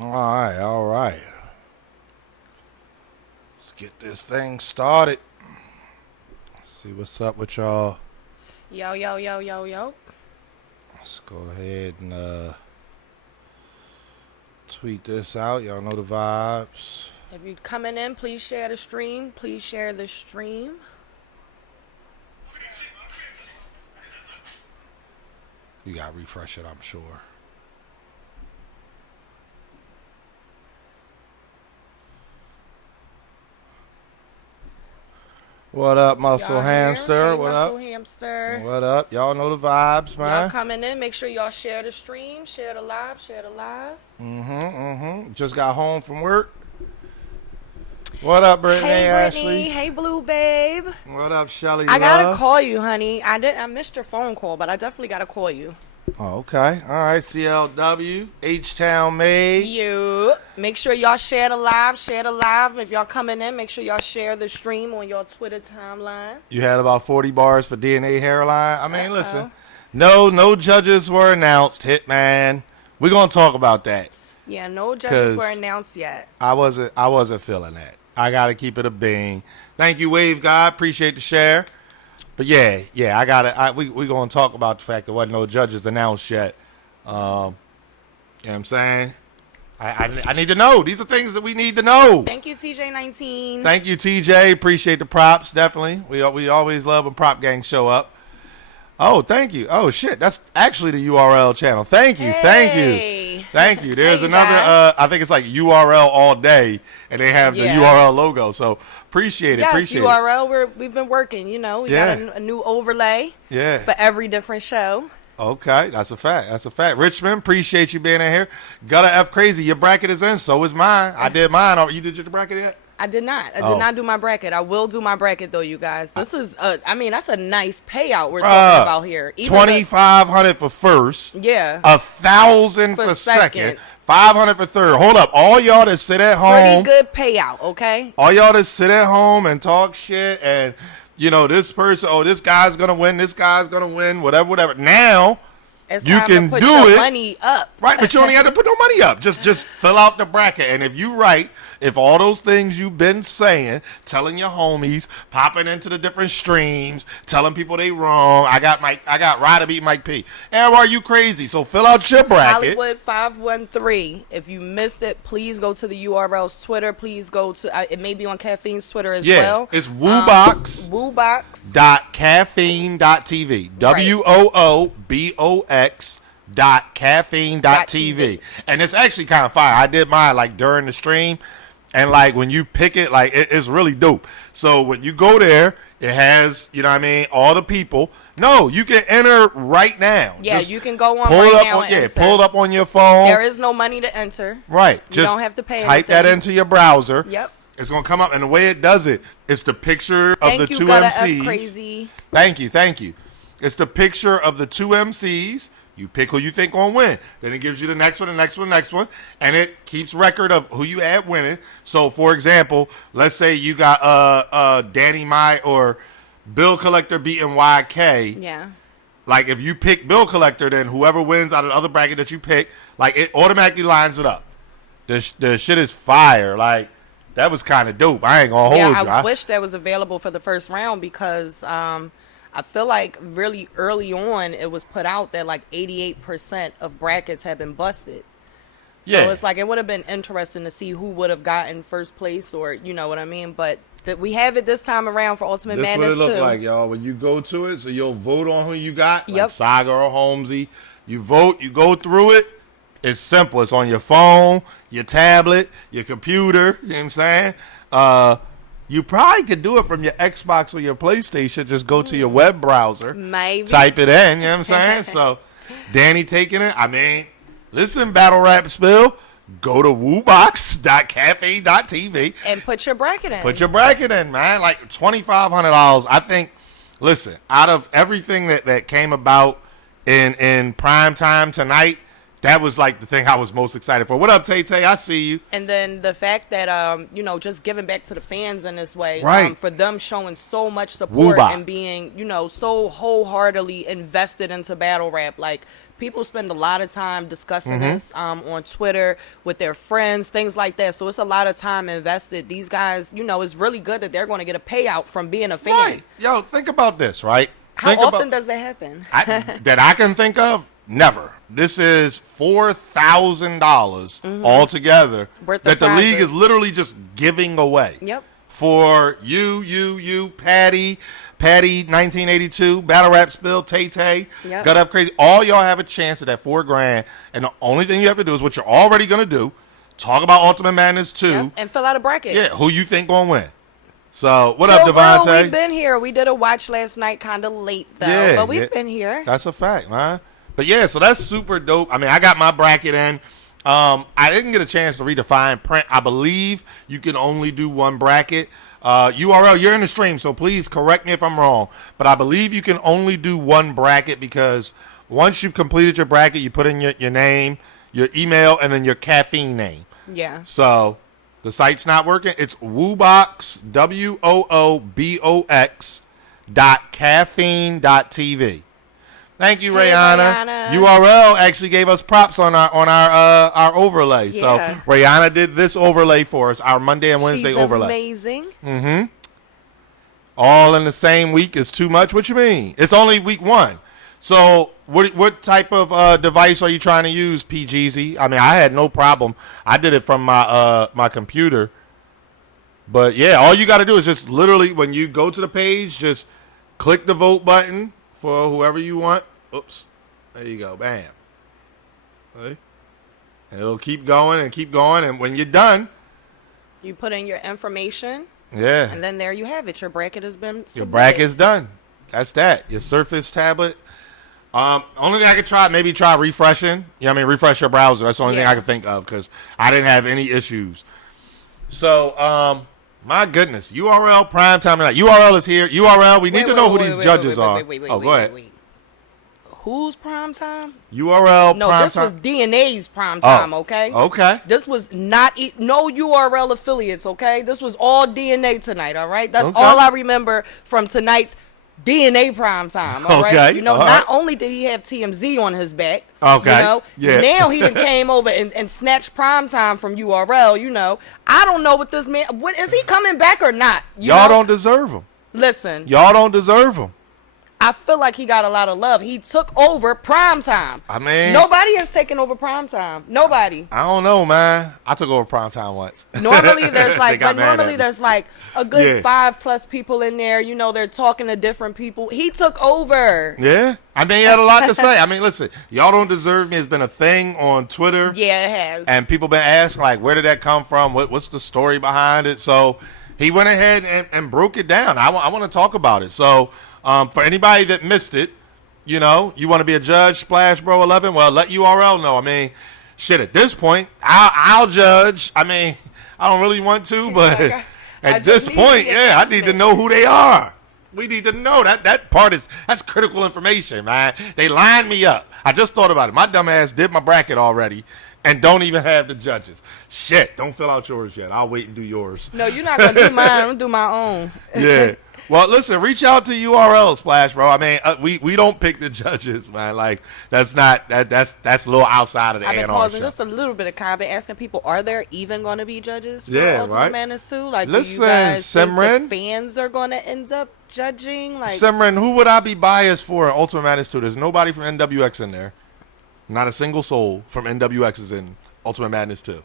All right. Let's get this thing started. See what's up with y'all. Yo, yo, yo, yo, yo. Let's go ahead and tweet this out. Y'all know the vibes. If you're coming in, please share the stream. Please share the stream. You gotta refresh it, I'm sure. What up, Muscle Y'all Hamster? Hey, What Muscle up? Hamster. What up? Y'all know the vibes, man. Y'all coming in, make sure y'all share the stream, share the live, share the live. Just got home from work. What up, Brittany? Hey, Brittany. Ashley? Hey, Blue Babe. What up, Shelly? I gotta Love? call you, honey. I missed your phone call, but I definitely gotta call you. Oh, okay. All right. CLW, H-Town made. You. Make sure y'all share the live, share the live. If y'all coming in, make sure y'all share the stream on your Twitter timeline. You had about 40 bars for DNA hairline. I mean, listen. No judges were announced, Hitman. We're going to talk about that. Yeah, no judges were announced yet. I wasn't feeling that. I got to keep it a bing. Thank you, Wave God. Appreciate the share. But yeah, I got it. We're going to talk about the fact there wasn't no judges announced yet. You know what I'm saying? I need to know. These are things that we need to know. Thank you, TJ19. Thank you, TJ. Appreciate the props, definitely. We always love when prop gangs show up. Oh, thank you. Oh, shit. That's actually the URL channel. Thank you. Hey. Thank you. There's Hey, another, I think it's like URL all day, and they have the URL logo. So appreciate it. Yes, appreciate URL, it. we've been working, you know. We Yeah. got a new overlay for every different show. Okay, that's a fact. Richmond, appreciate you being in here. Gutter F Crazy, your bracket is in, so is mine. I did mine. You did your bracket yet? I did not. I did not do my bracket. I will do my bracket, though, you guys. This is, that's a nice payout we're talking about here. 2,500 for first. Yeah. 1,000 for second. 500 for third. Hold up. All y'all that sit at home. Pretty good payout, okay? All y'all that sit at home and talk shit and, you know, this person, this guy's going to win, this guy's going to win, whatever. Now, it's you time can to put do your it. Money up. Right, but you only have to put no money up. Just fill out the bracket. And if you right, if all those things you've been saying, telling your homies, popping into the different streams, telling people they wrong, I got Ryder beat Mike P. And are you crazy? So fill out your bracket. Hollywood 513. If you missed it, please go to the URL's Twitter. Please go to it may be on Caffeine's Twitter as well. It's Woobox. Woobox.caffeine.tv. WOOBOX.caffeine.tv. And it's actually kind of fire. I did mine like during the stream. And like when you pick it, like it's really dope. So when you go there, it has, you know what I mean, all the people. No, you can enter right now. Yeah, just you can go on pull right it up now and enter. Pull it up on your phone. There is no money to enter. Right. You just don't have to pay type anything. that into your browser. Yep. It's going to come up. And the way it does it, it's the picture of the two MCs. Crazy. Thank you. It's the picture of the two MCs. You pick who you think gonna win. Then it gives you the next one, and it keeps record of who you had winning. So, for example, let's say you got Danny Mai or Bill Collector beating YK. Yeah. Like if you pick Bill Collector, then whoever wins out of the other bracket that you pick, like it automatically lines it up. The shit is fire. Like that was kind of dope. I ain't gonna hold you. I wish that was available for the first round because I feel like really early on it was put out that like 88% of brackets had been busted. So it's like it would have been interesting to see who would have gotten first place or you know what I mean. But we have it this time around for Ultimate Madness too. This is what it look like, y'all. When you go to it, so you'll vote on who you got. Yep. Like Saga or Holmesy. You vote, you go through it. It's simple. It's on your phone, your tablet, your computer. You know what I'm saying? You probably could do it from your Xbox or your PlayStation. Just go to your web browser. Maybe. Type it in. You know what I'm saying? So, Danny taking it. I mean, listen, Battle Rap Spill. Go to woobox.caffeine.tv. And put your bracket in. Put your bracket in, man. Like $2,500. I think, listen, out of everything that came about in prime time tonight, that was like the thing I was most excited for. What up, Tay Tay? I see you. And then the fact that, you know, just giving back to the fans in this way, right. For them showing so much support Woo-box. and being, you know, so wholeheartedly invested into battle rap. Like, people spend a lot of time discussing this on Twitter with their friends, things like that. So it's a lot of time invested. These guys, you know, it's really good that they're going to get a payout from being a fan. Right. Yo, think about this, right? How often does that happen? That I can think of? Never. This is $4,000 altogether that the league is literally just giving away. Yep. For you, Patty, 1982, Battle Rap Spill, Tay Tay, Gut Up Crazy. All y'all have a chance at that $4,000, and the only thing you have to do is what you're already gonna do: talk about Ultimate Madness 2 and fill out a bracket. Yeah, who you think gonna win? So what up, Devontae? We've been here. We did a watch last night, kind of late though, but we've been here. That's a fact, man. But yeah, so that's super dope. I mean, I got my bracket in. I didn't get a chance to read the fine print. I believe you can only do one bracket. URL, you're in the stream, so please correct me if I'm wrong. But I believe you can only do one bracket because once you've completed your bracket, you put in your name, your email, and then your caffeine name. Yeah. So the site's not working. It's Woobox, WOOBOX.caffeine.tv. Thank you, Rihanna. URL actually gave us props on our overlay. Yeah. So Rihanna did this overlay for us, our Monday and Wednesday overlay. Amazing. All in the same week is too much. What you mean? It's only week 1. So what type of device are you trying to use, PGZ? I mean, I had no problem. I did it from my computer. But yeah, all you got to do is just literally when you go to the page, just click the vote button for whoever you want. Oops. There you go. Bam. Okay. And it'll keep going and keep going. And when you're done, you put in your information. Yeah. And then there you have it. Your bracket has been submitted. Your bracket's done. That's that. Your Surface tablet. Only thing I could try, maybe try refreshing. You know what I mean? Refresh your browser. That's the only thing I can think of because I didn't have any issues. So, my goodness. URL Primetime tonight. URL is here. URL, we need to know who these judges are. Oh, go ahead. Who's Primetime? URL No, Primetime. this was DNA's Primetime, okay? Okay. This was not no URL affiliates, okay? This was all DNA tonight, all right? That's all I remember from tonight's DNA Primetime, all right? Okay. You know, not only did he have TMZ on his back, okay. You know, now he done came over and snatched Primetime from URL, you know. I don't know what this man, what is he coming back or not? Y'all don't deserve him. Listen. Y'all don't deserve him. I feel like he got a lot of love. He took over Primetime. I mean, nobody has taken over Primetime. Nobody. I don't know, man. I took over Primetime once. Normally there's like, there's like a good 5+ people in there. You know, they're talking to different people. He took over. Yeah. I mean, he had a lot to say. I mean, listen, y'all don't deserve me. It's been a thing on Twitter. Yeah, it has. And people been asking like, where did that come from? What's the story behind it? So he went ahead and broke it down. I want to talk about it. So. For anybody that missed it, you know, you want to be a judge, Splash Bro 11, well, let URL know. I mean, shit, at this point, I'll judge. I mean, I don't really want to, but at this point, I need to know who they are. We need to know that part that's critical information, man. They lined me up. I just thought about it. My dumb ass did my bracket already and don't even have the judges. Shit, don't fill out yours yet. I'll wait and do yours. No, you're not going to do mine. I'm going to do my own. Yeah. Well, listen, reach out to URL, Splash, bro. I mean, we don't pick the judges, man. Like, that's not, that's a little outside of the AnR Show. I've been causing just a little bit of comment, asking people, are there even going to be judges for Ultimate Madness 2? Like, listen, do you guys Simran, think the fans are going to end up judging? Like, Simran, who would I be biased for in Ultimate Madness 2? There's nobody from NWX in there. Not a single soul from NWX is in Ultimate Madness 2.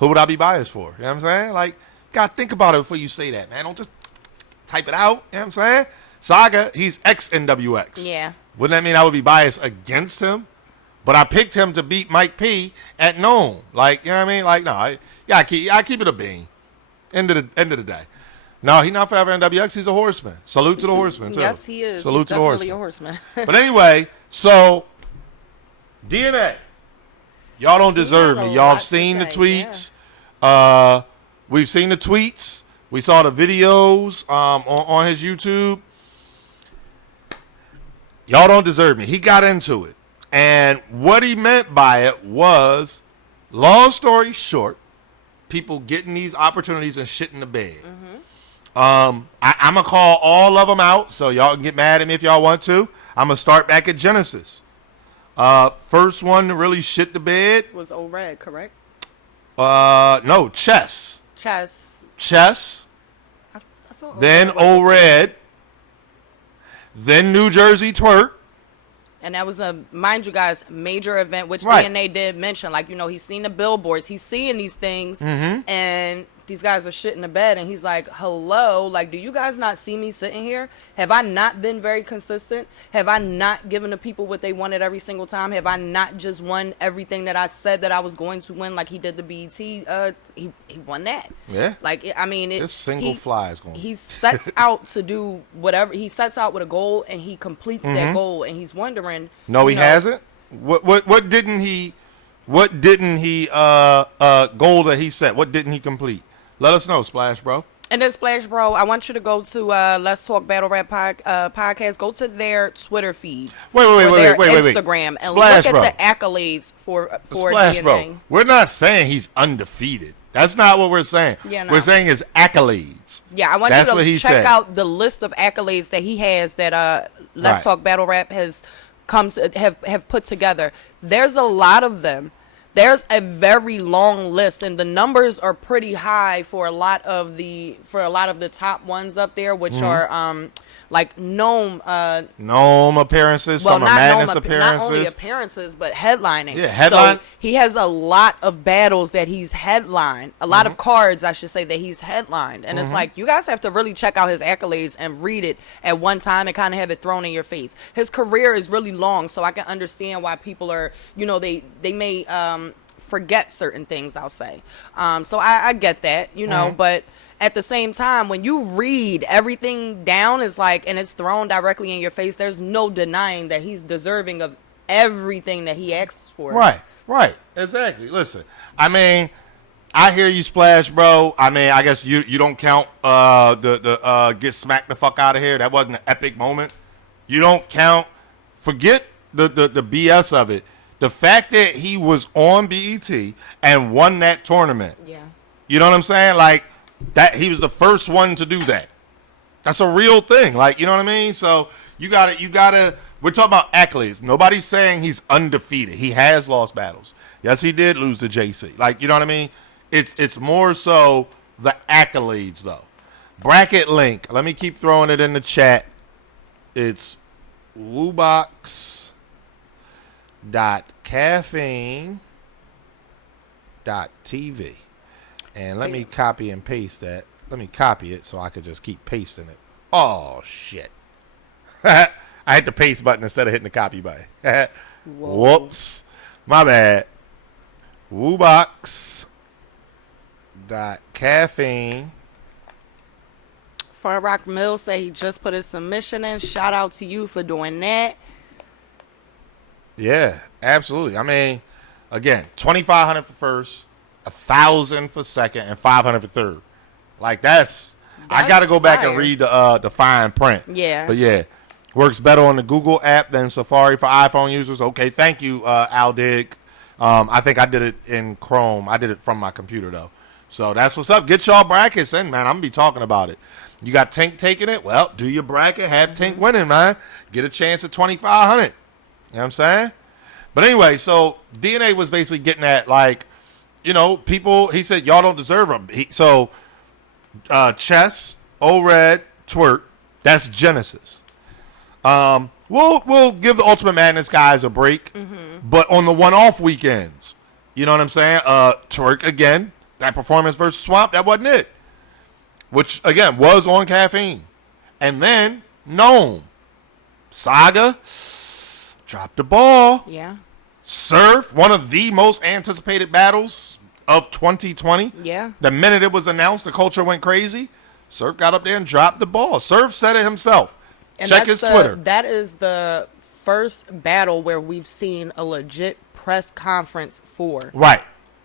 Who would I be biased for? You know what I'm saying? Like, gotta think about it before you say that, man. Don't just type it out, you know what I'm saying? Saga, he's ex-NWX. Yeah. Wouldn't that mean I would be biased against him? But I picked him to beat Mike P at Nome. Like, you know what I mean? Like, no, I keep it a bean. End of the day. No, he's not forever NWX. He's a horseman. Salute to the horseman, too. Yes, he is. Salute he's to the horseman. Definitely a horseman. But anyway, so DNA. Y'all don't deserve me. Y'all have seen the tweets. Yeah. We've seen the tweets. We saw the videos on his YouTube. Y'all don't deserve me. He got into it. And what he meant by it was, long story short, people getting these opportunities and shit in the bed. I'm going to call all of them out, so y'all can get mad at me if y'all want to. I'm going to start back at Genesis. First one to really shit the bed was Old Red, correct? No, Chess. Chess. I thought Then Old Red. Then New Jersey Twerk. And that was mind you guys, major event, which Right. DNA did mention. Like, he's seen the billboards, he's seeing these things, and these guys are shit in the bed, and he's like, hello, like, do you guys not see me sitting here? Have I not been very consistent? Have I not given the people what they wanted every single time? Have I not just won everything that I said that I was going to win, like he did the BET? He won that. Yeah. Like, I mean, This single fly is going. He sets out to do whatever. He sets out with a goal, and he completes that goal, and he's wondering. No, he hasn't. What didn't he? What didn't he? Goal that he set. What didn't he complete? Let us know, Splash Bro. And then Splash Bro, I want you to go to Let's Talk Battle Rap podcast. Go to their Twitter feed. Wait. Instagram and Splash look Bro. at the accolades for Splash DNA. Bro. We're not saying he's undefeated. That's not what we're saying. Yeah, no. We're saying his accolades. Yeah, I want That's you what he to check said. out the list of accolades that he has that Let's Right. Talk Battle Rap has have put together. There's a lot of them. There's a very long list, and the numbers are pretty high for a lot of the top ones up there, which are like Gnome appearances, Summer Madness appearances. Not only appearances, but headlining. Yeah, headline. So he has a lot of battles that he's headlined, a lot of cards, I should say, that he's headlined. And it's like, you guys have to really check out his accolades and read it at one time and kind of have it thrown in your face. His career is really long, so I can understand why people are, they may forget certain things, I'll say. So I get that, but at the same time, when you read everything down, is like, and it's thrown directly in your face, there's no denying that he's deserving of everything that he asks for. Right. Exactly. Listen, I mean, I hear you, Splash Bro. I mean, I guess you don't count the get smacked the fuck out of here. That wasn't an epic moment. You don't count. Forget the BS of it. The fact that he was on BET and won that tournament. Yeah. You know what I'm saying? Like, that he was the first one to do that. That's a real thing. Like, you know what I mean? So you gotta we're talking about accolades. Nobody's saying he's undefeated. He has lost battles. Yes, he did lose to JC. Like, you know what I mean? It's more so the accolades though. Bracket link. Let me keep throwing it in the chat. It's woobox.caffeine.tv. And let me copy and paste that. Let me copy it so I could just keep pasting it. Oh, shit. I hit the paste button instead of hitting the copy button. Whoops. My bad. Woobox.caffeine. Far Rock Mill say he just put his submission in. Shout out to you for doing that. Yeah, absolutely. I mean, again, $2,500 for first, $1,000 for second, and $500 for third. Like, that's I got to go back and read the fine print. Yeah. But yeah, works better on the Google app than Safari for iPhone users. Okay, thank you, Aldig. I think I did it in Chrome. I did it from my computer though. So that's what's up. Get y'all brackets in, man. I'm gonna be talking about it. You got Tank taking it? Well, do your bracket. Have Tank winning, man. Get a chance at $2,500. You know what I'm saying? But anyway, so DNA was basically getting at, like, people, he said, y'all don't deserve them. Chess, O-Red, Twerk, that's Genesis. We'll give the Ultimate Madness guys a break, but on the one-off weekends, you know what I'm saying? Twerk, again, that performance versus Swamp, that wasn't it. Which, again, was on Caffeine. And then, Gnome. Saga, dropped the ball. Yeah. Surf, one of the most anticipated battles of 2020. Yeah. The minute it was announced, the culture went crazy. Surf got up there and dropped the ball. Surf said it himself. And check his Twitter. That is the first battle where we've seen a legit press conference for. Right.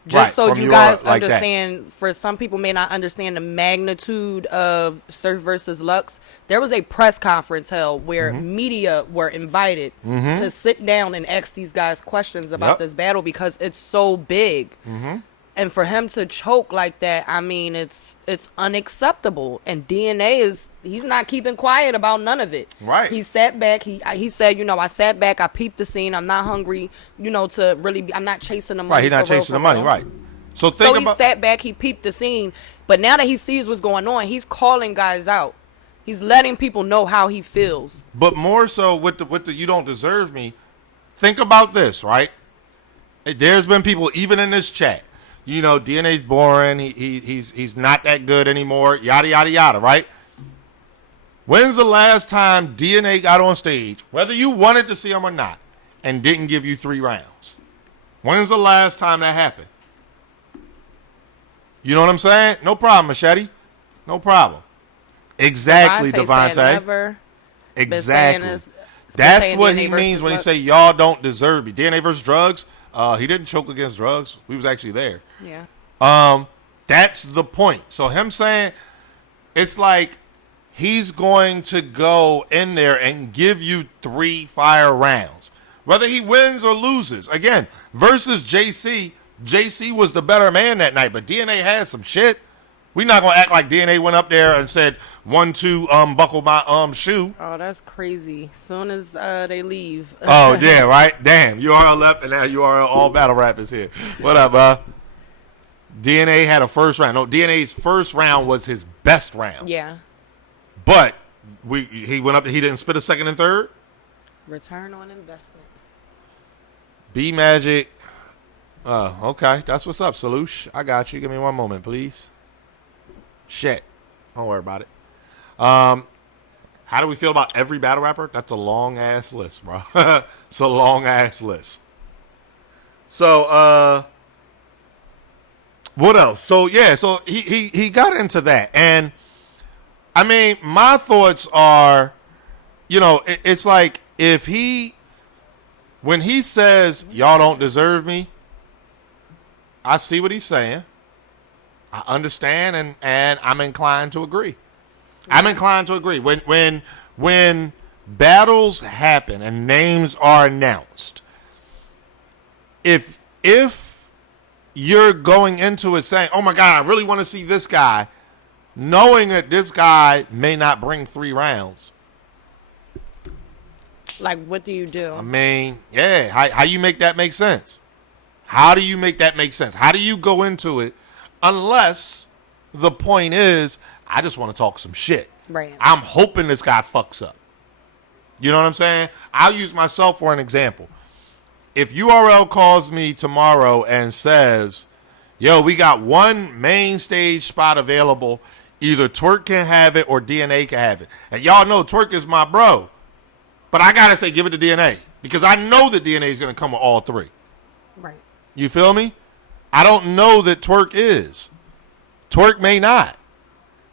Just so from you URL guys like that. understand, for some people may not understand the magnitude of Surf versus Lux, there was a press conference held where media were invited to sit down and ask these guys questions about this battle because it's so big. And for him to choke like that, I mean, it's unacceptable. And he's not keeping quiet about none of it. Right. He sat back. He said, I sat back. I peeped the scene. I'm not hungry, to really I'm not chasing the money. Right, he's not chasing the money, right. So he sat back. He peeped the scene. But now that he sees what's going on, he's calling guys out. He's letting people know how he feels. But more so with the you don't deserve me, think about this, right? There's been people, even in this chat, DNA's boring. He's not that good anymore. Yada yada yada. Right? When's the last time DNA got on stage, whether you wanted to see him or not, and didn't give you 3 rounds? When's the last time that happened? You know what I'm saying? No problem, Machete. No problem. Exactly, Devontae. Exactly. That's what he means when he say y'all don't deserve me. DNA versus drugs. He didn't choke against drugs. We was actually there. Yeah. That's the point. So him saying it's like he's going to go in there and give you 3 fire rounds, whether he wins or loses. Again, versus JC. JC was the better man that night, but DNA had some shit. We're not gonna act like DNA went up there and said 1, 2, buckle my shoe. Oh, that's crazy. Soon as they leave. Oh yeah, right. Damn, URL left and now URL all battle rap is here. What up, DNA had a first round. No, DNA's first round was his best round. Yeah. But he went up. He didn't spit a second and third. Return on investment. B Magic. Okay, that's what's up, Salush. I got you. Give me one moment, please. Shit. Don't worry about it. How do we feel about every battle rapper? That's a long-ass list, bro. It's a long-ass list. So, what else? So, yeah, so he got into that. And, I mean, my thoughts are, it's like when he says, y'all don't deserve me, I see what he's saying. I understand, and I'm inclined to agree. Yeah. I'm inclined to agree. When battles happen and names are announced, if you're going into it saying, oh my God, I really want to see this guy, knowing that this guy may not bring 3 rounds. Like, what do you do? I mean, yeah, how you make that make sense? How do you make that make sense? How do you go into it? Unless the point is, I just want to talk some shit. Right. I'm hoping this guy fucks up. You know what I'm saying? I'll use myself for an example. If URL calls me tomorrow and says, yo, we got one main stage spot available, either Twerk can have it or DNA can have it. And y'all know Twerk is my bro. But I got to say, give it to DNA. Because I know that DNA is going to come with all 3. Right. You feel me? I don't know that Twerk is. Twerk may not.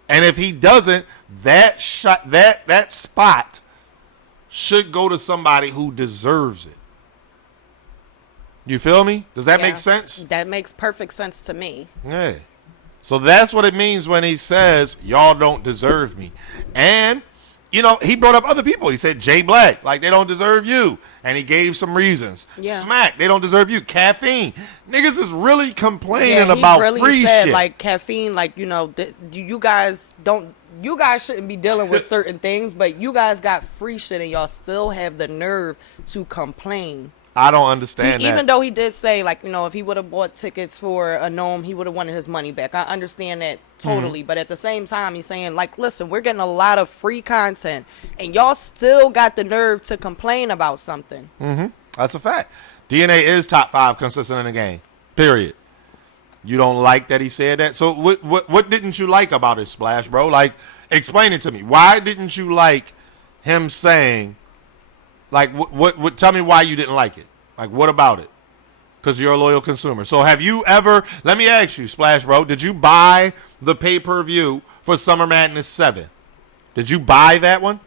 And if he doesn't, that spot should go to somebody who deserves it. You feel me? Does that make sense? That makes perfect sense to me. Yeah. So that's what it means when he says, y'all don't deserve me. And, he brought up other people. He said, Jay Black, like, they don't deserve you. And he gave some reasons. Yeah. Smack, they don't deserve you. Caffeine. Niggas is really complaining about really free said, shit. Like, Caffeine, like, you guys shouldn't be dealing with certain things, but you guys got free shit and y'all still have the nerve to complain. I don't understand that. Even though he did say, like, if he would have bought tickets for a Gnome, he would have wanted his money back. I understand that totally. But at the same time, he's saying, like, listen, we're getting a lot of free content, and y'all still got the nerve to complain about something. Mm-hmm. That's a fact. DNA is top 5 consistent in the game. Period. You don't like that he said that? So what didn't you like about it, Splash, bro? Like, explain it to me. Why didn't you like him saying... Like, what? Tell me why you didn't like it. Like, what about it? Because you're a loyal consumer. So have you ever, let me ask you, Splash Bro, did you buy the pay-per-view for Summer Madness 7? Did you buy that one?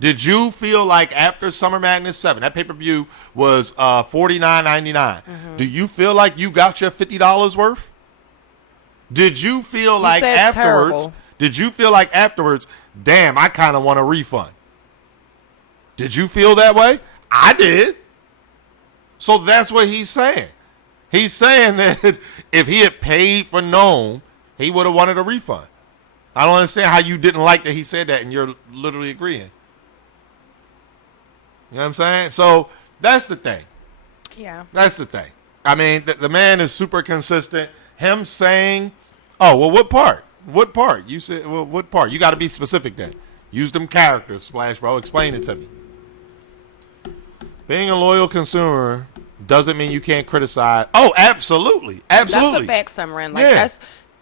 Did you feel like after Summer Madness 7, that pay-per-view was $49.99? Do you feel like you got your $50 worth? Did you feel like afterwards? Terrible. Did you feel like afterwards, damn, I kind of want a refund? Did you feel that way? I did. So that's what he's saying. He's saying that if he had paid for Gnome, he would have wanted a refund. I don't understand how you didn't like that he said that and you're literally agreeing. You know what I'm saying? So that's the thing. Yeah. That's the thing. I mean, the man is super consistent. Him saying, oh, well, what part? What part? You said, well, what part? You got to be specific then. Use them characters, Splash Bro. Explain it to me. Being a loyal consumer doesn't mean you can't criticize. Oh, absolutely. Absolutely. That's a fact, Summerin. Like,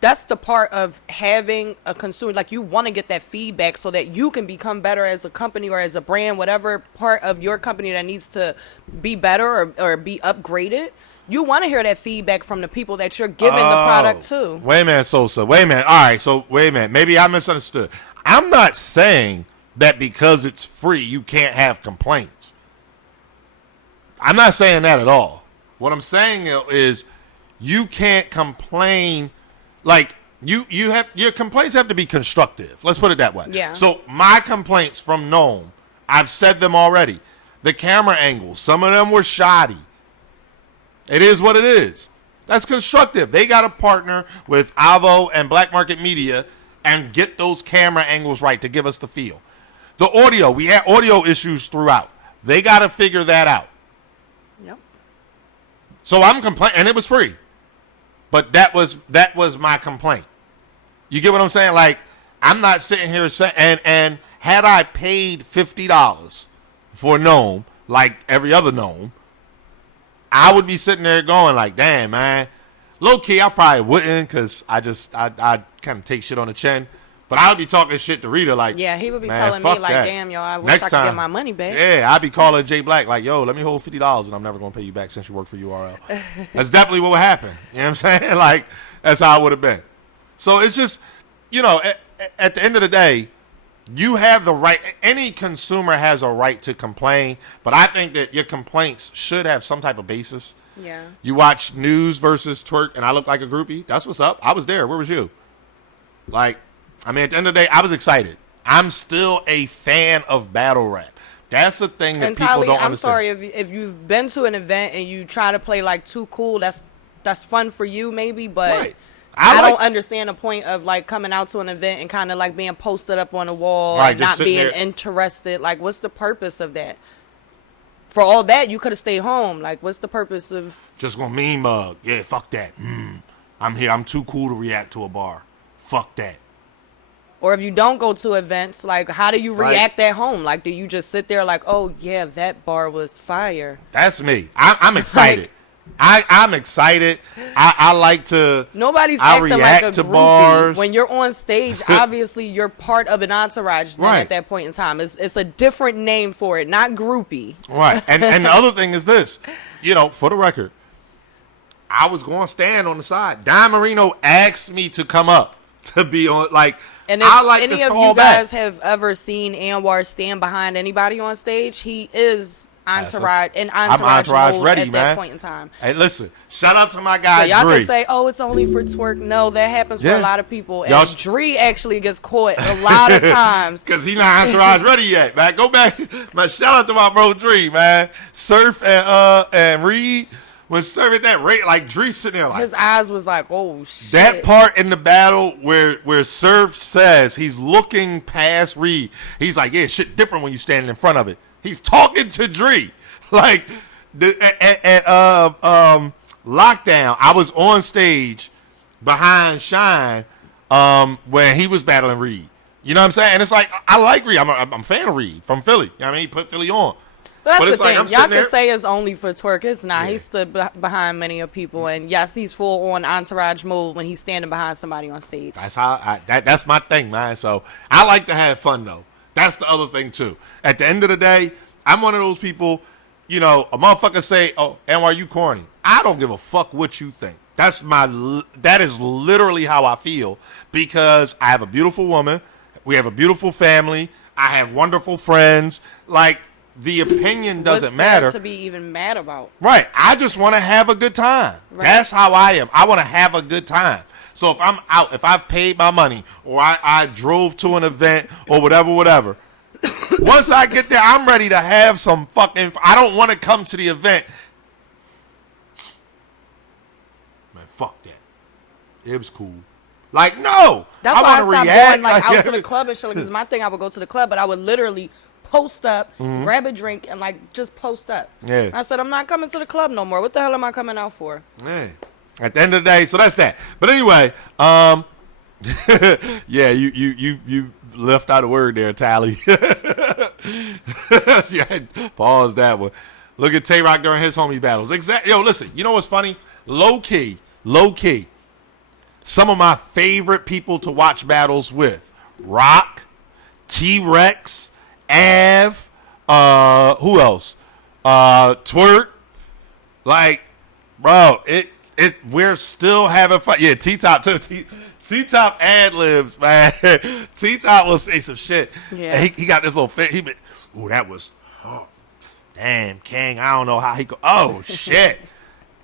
that's the part of having a consumer. Like, you want to get that feedback so that you can become better as a company or as a brand, whatever part of your company that needs to be better or be upgraded. You want to hear that feedback from the people that you're giving the product to. Wait a minute, Sosa. Wait a minute. All right, so wait a minute. Maybe I misunderstood. I'm not saying that because it's free, you can't have complaints. I'm not saying that at all. What I'm saying is you can't complain. Like, you have your complaints have to be constructive. Let's put it that way. Yeah. So my complaints from Gnome, I've said them already. The camera angles, some of them were shoddy. It is what it is. That's constructive. They got to partner with Avo and Black Market Media and get those camera angles right to give us the feel. The audio, we had audio issues throughout. They got to figure that out. Yep. So I'm complaining, and it was free. But that was my complaint. You get what I'm saying? Like, I'm not sitting here saying, and had I paid $50 for Gnome, like every other Gnome, I would be sitting there going like, damn, man. Low key, I probably wouldn't, because I kind of take shit on the chin. But I would be talking shit to Rita like, yeah, he would be man, telling me like, that. damn, yo, I wish Next I could time, get my money back. Yeah, I'd be calling Jay Black like, yo, let me hold $50 and I'm never going to pay you back since you work for URL. That's definitely what would happen. You know what I'm saying? Like, that's how it would have been. So it's just, you know, at the end of the day, you have the right, any consumer has a right to complain, but I think that your complaints should have some type of basis. Yeah. You watch News versus Twerk and I look like a groupie. That's what's up. I was there. Where was you? Like, I mean, at the end of the day, I was excited. I'm still a fan of battle rap. That's the thing that people don't understand. I'm sorry if you've been to an event and you try to play like too cool. That's fun for you maybe, but right. I don't understand the point of like coming out to an event and kind of like being posted up on the wall right, and not being interested. Like, what's the purpose of that? For all that, you could have stayed home. Like, what's the purpose of just gonna meme mug? Yeah, fuck that. I'm here. I'm too cool to react to a bar. Fuck that. Or if you don't go to events, like, how do you react at home? Like, do you just sit there like, oh, yeah, that bar was fire? That's me. I'm excited. I'm excited. I like to. Nobody's I acting react like a to groupie. bars. When you're on stage, obviously you're part of an entourage right. at that point in time. It's a different name for it, not groupie. Right. And the other thing is this, you know, for the record, I was going to stand on the side. Don Marino asked me to come up to be on, like, and if I like any to of fall you guys back. have ever seen AnR stand behind anybody on stage, he is entourage entourage mode ready, at man. that point in time. Hey, listen, shout out to my guy, So y'all Dree. can say, oh, it's only for twerk. No, that happens for a lot of people. And Y'all Dree actually gets caught a lot of times. Because he's not entourage ready yet, man. Go back. Man, shout out to my bro, Dree, man. Surf and Reed was serving that rate. Like, Dree sitting there like. His eyes was like, oh, shit. That part in the battle where Surf says he's looking past Reed. He's like, yeah, shit different when you standing in front of it. He's talking to Dree. Like, at Lockdown, I was on stage behind Shine when he was battling Reed. You know what I'm saying? And it's like, I like Reed. I'm a fan of Reed from Philly. You know what I mean? He put Philly on. So that's but the it's like, thing. I'm Y'all sitting can there. say it's only for twerk. It's not. Yeah. He stood behind many of people. And yes, he's full on entourage mode when he's standing behind somebody on stage. That's how that's my thing, man. So I like to have fun, though. That's the other thing, too. At the end of the day, I'm one of those people, you know, a motherfucker say, oh, AnR, you corny. I don't give a fuck what you think. That is literally how I feel, because I have a beautiful woman. We have a beautiful family. I have wonderful friends. Like, the opinion doesn't matter. To be even mad about. Right. I just want to have a good time. Right. That's how I am. I want to have a good time. So if I'm out, if I've paid my money, or I drove to an event, or whatever, once I get there, I'm ready to have some fucking... I don't want to come to the event. Man, fuck that. It was cool. Like, no. That's why I stopped going out to the club and shit. Because my thing, I would go to the club, but I would literally post up, grab a drink, and like just post up. Yeah. And I said, I'm not coming to the club no more. What the hell am I coming out for? Yeah. At the end of the day, so that's that. But anyway, yeah, you left out a word there, Tally. Yeah, pause that one. Look at Tay-Rock during his homies battles. Yo, listen, you know what's funny? Low key. Some of my favorite people to watch battles with: Rock, T-Rex, Av, who else? Twerk. Like, bro, we're still having fun. Yeah, T-Top too. T-Top ad-libs, man. T-Top will say some shit. Yeah. He got this little fit. That was, damn, King. I don't know how he go. Oh, shit.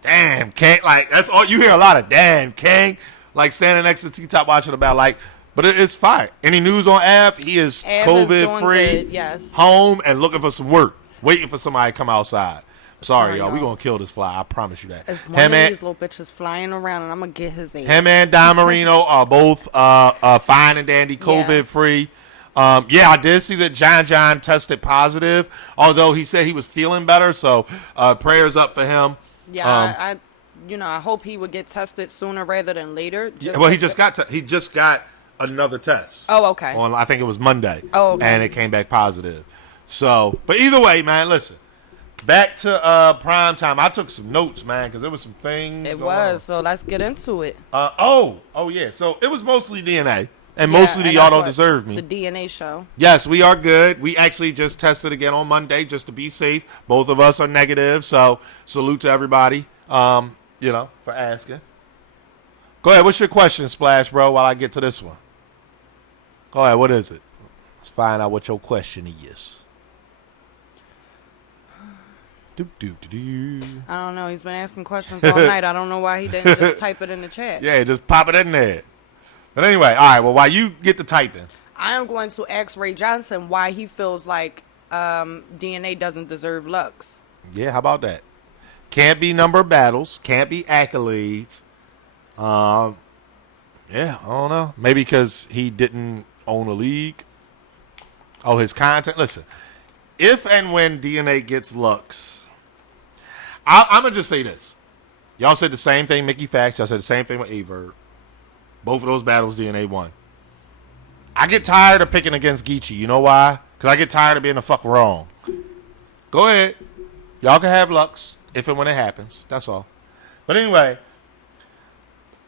Damn, King. Like, that's all. You hear a lot of damn, King. Like, standing next to T-Top watching about, like, but it's fire. Any news on Av? He is COVID-free, yes. Home, and looking for some work. Waiting for somebody to come outside. Sorry, y'all. We gonna kill this fly. I promise you that. It's one of these little bitches flying around, and I'm gonna get his ass. Him and Don Marino are both fine and dandy, COVID free. Yeah, I did see that John tested positive, although he said he was feeling better. So prayers up for him. Yeah, I hope he would get tested sooner rather than later. Well, he just got another test. Oh, okay. On, I think it was Monday. Oh, okay. And it came back positive. So, but either way, man, listen. Back to Primetime. I took some notes, man, because there was some things going on. So let's get into it. Oh, yeah. So it was mostly DNA, and mostly the Y'all Don't Deserve Me. The DNA show. Yes, we are good. We actually just tested again on Monday just to be safe. Both of us are negative, so salute to everybody, for asking. Go ahead. What's your question, Splash, bro, while I get to this one? Go ahead. What is it? Let's find out what your question is. I don't know. He's been asking questions all night. I don't know why he didn't just type it in the chat. Yeah, just pop it in there. But anyway, all right. Well, while you get the typing, I am going to ask Ray Johnson why he feels like DNA doesn't deserve Lux. Yeah, how about that? Can't be number battles. Can't be accolades. Yeah, I don't know. Maybe because he didn't own a league. Oh, his content. Listen, if and when DNA gets Lux, I'm going to just say this. Y'all said the same thing, Mickey Fax. Y'all said the same thing with Averb. Both of those battles, DNA won. I get tired of picking against Geechee. You know why? Because I get tired of being the fuck wrong. Go ahead. Y'all can have Lux if and when it happens. That's all. But anyway,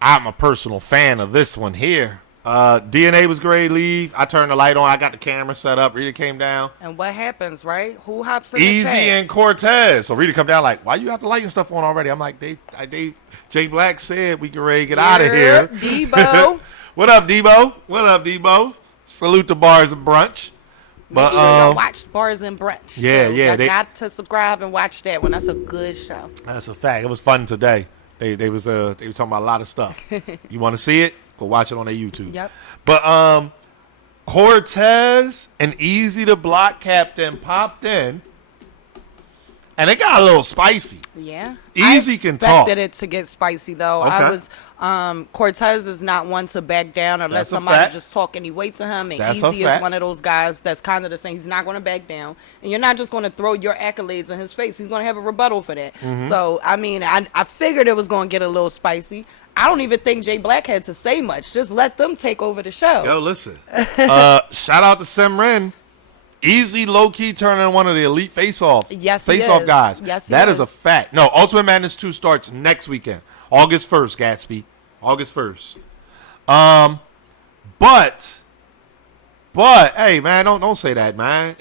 I'm a personal fan of this one here. DNA was great. Leave. I turned the light on. I got the camera set up. Rita came down. And what happens, right? Who hops in the Easy chat? and Cortez. So Rita come down like, why you got the light and stuff on already? I'm like, Jay Black said we can ready to get out of here. Debo. What up, Debo? Salute to Bars and Brunch. Make sure y'all watch Bars and Brunch. Yeah, so yeah. You got to subscribe and watch that one. That's a good show. That's a fact. It was fun today. They was talking about a lot of stuff. You want to see it? Go watch it on their YouTube. Yep. But Cortez and Easy to Block Captain popped in, and it got a little spicy. Yeah. Easy can talk. I expected it to get spicy though. Okay. I was Cortez is not one to back down or let somebody just talk any weight to him. And That's Easy is one of those guys that's kind of the same. He's not going to back down, and you're not just going to throw your accolades in his face. He's going to have a rebuttal for that. Mm-hmm. So I mean, I figured it was going to get a little spicy. I don't even think Jay Black had to say much. Just let them take over the show. Yo, listen. Shout out to Simran. Easy, low-key turning one of the elite face-off guys. Yes, that is a fact. No, Ultimate Madness 2 starts next weekend. August 1st, Gatsby. August 1st. But, hey, man, don't say that, man.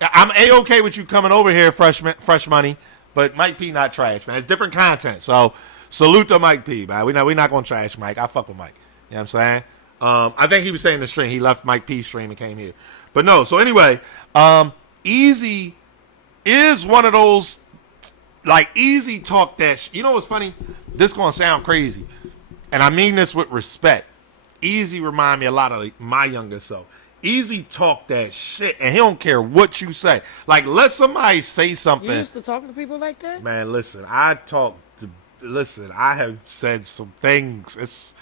I'm A-okay with you coming over here, fresh money, but Mike P not trash, man. It's different content, so salute to Mike P, man. We're not going to trash Mike. I fuck with Mike. You know what I'm saying? I think he was saying the stream. He left Mike P's stream and came here. But no, so anyway, Easy is one of those, like, Easy talk that, you know what's funny? This gonna sound crazy, and I mean this with respect. Easy remind me a lot of like, my younger self. Easy talk that shit, and he don't care what you say. Like, let somebody say something. You used to talk to people like that? Man, listen, I have said some things. It's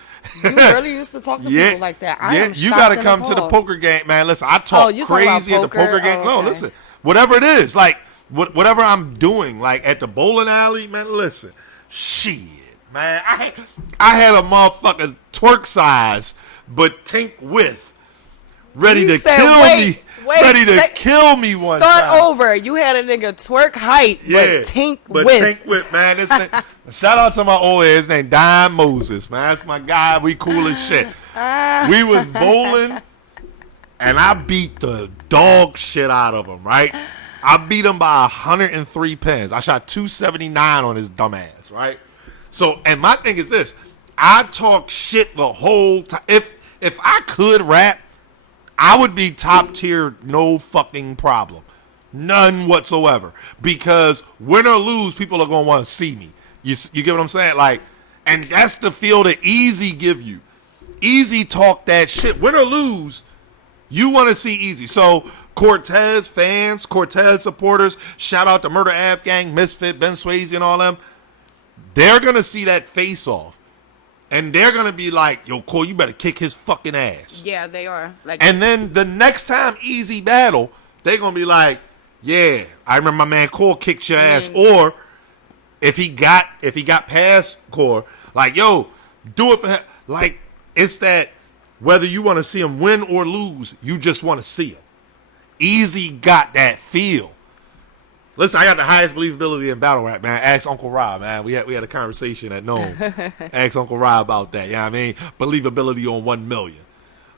You really used to talk to people like that? You got to come to the poker game, man. Listen, I talk crazy at the poker game. Okay. No, listen, whatever it is, like, whatever I'm doing, like, at the bowling alley, man, listen, shit, man. I had a motherfucking twerk size, but tink width. Ready to kill me one time. Start over. You had a nigga twerk height, but tink width, man. Shout out to my old head. His name Don Moses, man. That's my guy. We cool as shit. We was bowling, and I beat the dog shit out of him, right? I beat him by 103 pins. I shot 279 on his dumb ass, right? So, and my thing is this. I talk shit the whole time. If I could rap, I would be top tier, no fucking problem. None whatsoever. Because win or lose, people are going to want to see me. You get what I'm saying? Like, and that's the feel that Easy give you. Easy talk that shit. Win or lose, you want to see Easy. So, Cortez fans, Cortez supporters, shout out to Murder Ave Gang, Misfit, Ben Swayze and all them. They're going to see that face off. And they're going to be like, yo, Cole, you better kick his fucking ass. Yeah, they are. Like, and then the next time Easy battle, they're going to be like, yeah, I remember my man Cole kicked your ass. Or if he got past Core, like, yo, do it for him. Like, it's that whether you want to see him win or lose, you just want to see him. Easy got that feel. Listen, I got the highest believability in battle rap, man. Ask Uncle Rob, man. We had a conversation at noon. Ask Uncle Rob about that. You know what I mean? Believability on 1 million.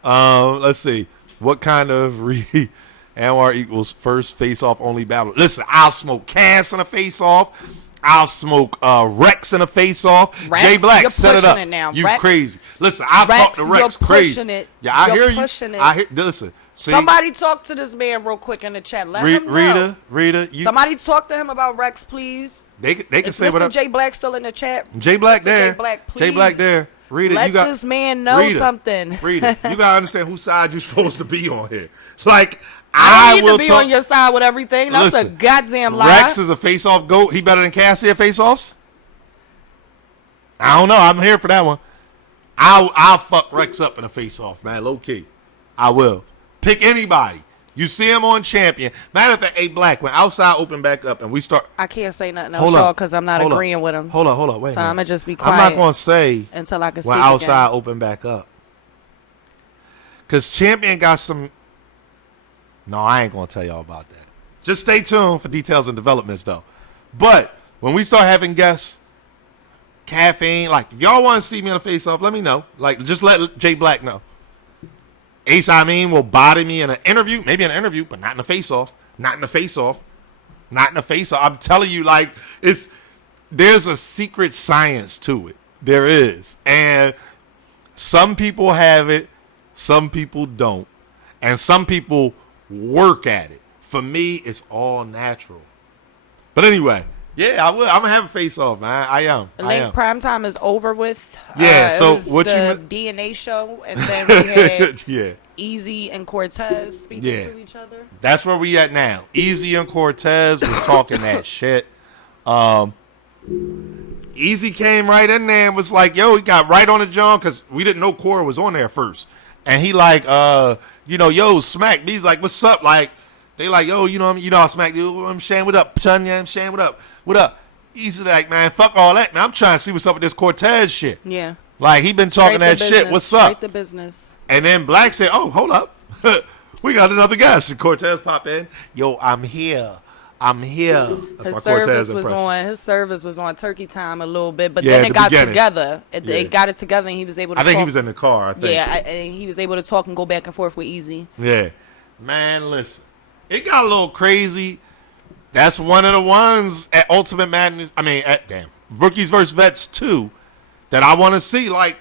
Let's see. What kind of AnR equals first face-off only battle? Listen, I'll smoke Cass in a face-off. I'll smoke Rex in a face-off. Rex, Jay Black, you're set it up. it now. You Rex, crazy. Listen, I'll talk to Rex you're crazy. Pushing it. Yeah, I you're hear pushing you. It. Listen. See, somebody talk to this man real quick in the chat. Let him know. Rita. Somebody talk to him about Rex, please. They can say what up. J Black still in the chat? J Black there. J Black, please. J Black there. Rita, let you got this man know something. Rita, you gotta understand whose side you're supposed to be on here. Like, I need to be on your side with everything. That's a goddamn lie. Rex is a face-off goat. He better than Cassie at face-offs? I don't know. I'm here for that one. I'll fuck Rex up in a face-off, man. Low key. I will. Pick anybody. You see him on Champion. Matter of fact, Black, when Outside open back up and we start. I can't say nothing else, y'all, because I'm not agreeing with him. Hold on. Wait. So I'm going to just be quiet. I'm not going to say until I can speak when Outside again. open back up. Because Champion got some. No, I ain't going to tell y'all about that. Just stay tuned for details and developments, though. But when we start having guests, Caffeine, like, if y'all want to see me on a face-off, let me know. Like, just let Jay Black know. Ace will body me in an interview, maybe in an interview, but not in a face-off. Not in a face-off. I'm telling you, like, there's a secret science to it. There is. And some people have it, some people don't. And some people work at it. For me, it's all natural. But anyway, yeah, I will. I'm going to have a face-off, man. I am. Primetime is over with. Yeah, so it was what the DNA show, and then we had Easy and Cortez speaking to each other. That's where we at now. Easy and Cortez was talking that shit. Easy came right in there and was like, yo, he got right on the John because we didn't know Cora was on there first. And he like, yo, Smack. He's like, what's up? Like, they like, yo, you know how Smack do. I'm Shane, what up? Chunya, I'm Shane, what up? What up? He's like, man, fuck all that, man. I'm trying to see what's up with this Cortez shit. Yeah. Like, he been talking that shit. What's up? Straight the business. And then Black said, oh, hold up. We got another guest. And Cortez popped in. Yo, I'm here. That's his service was on turkey time a little bit, but then it got together. They got it together, and he was able to talk. I think he was in the car, and he was able to talk and go back and forth with Easy. Yeah. Man, listen. It got a little crazy. That's one of the ones at Ultimate Madness. Rookies vs. Vets 2 that I want to see. Like,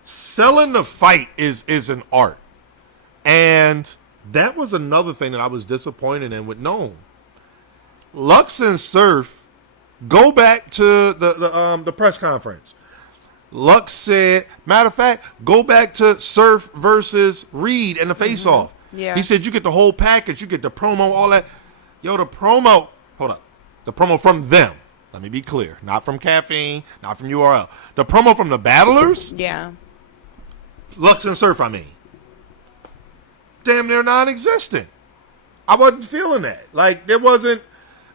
selling the fight is an art. And That was another thing that I was disappointed in with Gnome. Lux and Surf, go back to the press conference. Lux said, matter of fact, go back to Surf versus Reed and the face-off. Yeah. He said you get the whole package, you get the promo, all that. Yo, the promo, hold up. The promo from them. Let me be clear. Not from Caffeine, not from URL. The promo from the battlers? Yeah. Lux and Surf, I mean. Damn near non-existent. I wasn't feeling that. Like, there wasn't,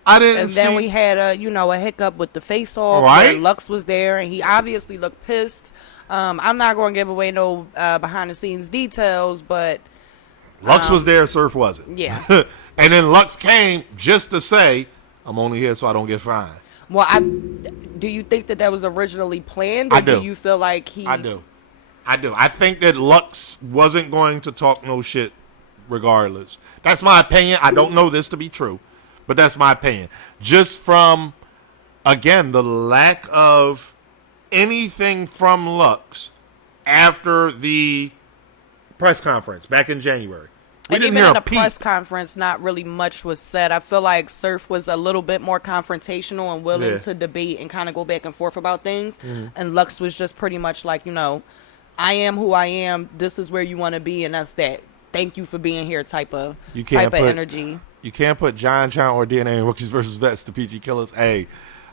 I didn't see. And then we had a hiccup with the face-off. Right. Where Lux was there, and he obviously looked pissed. I'm not going to give away no behind-the-scenes details, but Lux was there, Surf wasn't. Yeah. And then Lux came just to say, I'm only here so I don't get fined. Well, do you think that was originally planned, or I do. you feel like he? I do. I think that Lux wasn't going to talk no shit regardless. That's my opinion. I don't know this to be true, but that's my opinion. Just from, again, the lack of anything from Lux after the press conference back in January. We And didn't even hear in a the peep. press conference, not really much was said. I feel like Surf was a little bit more confrontational and willing Yeah. to debate and kind of go back and forth about things. And Lux was just pretty much like, I am who I am. This is where you want to be, and that's that. Thank you for being here type of energy. You can't put John or DNA in Rookies versus Vets, the PG Killers. Hey,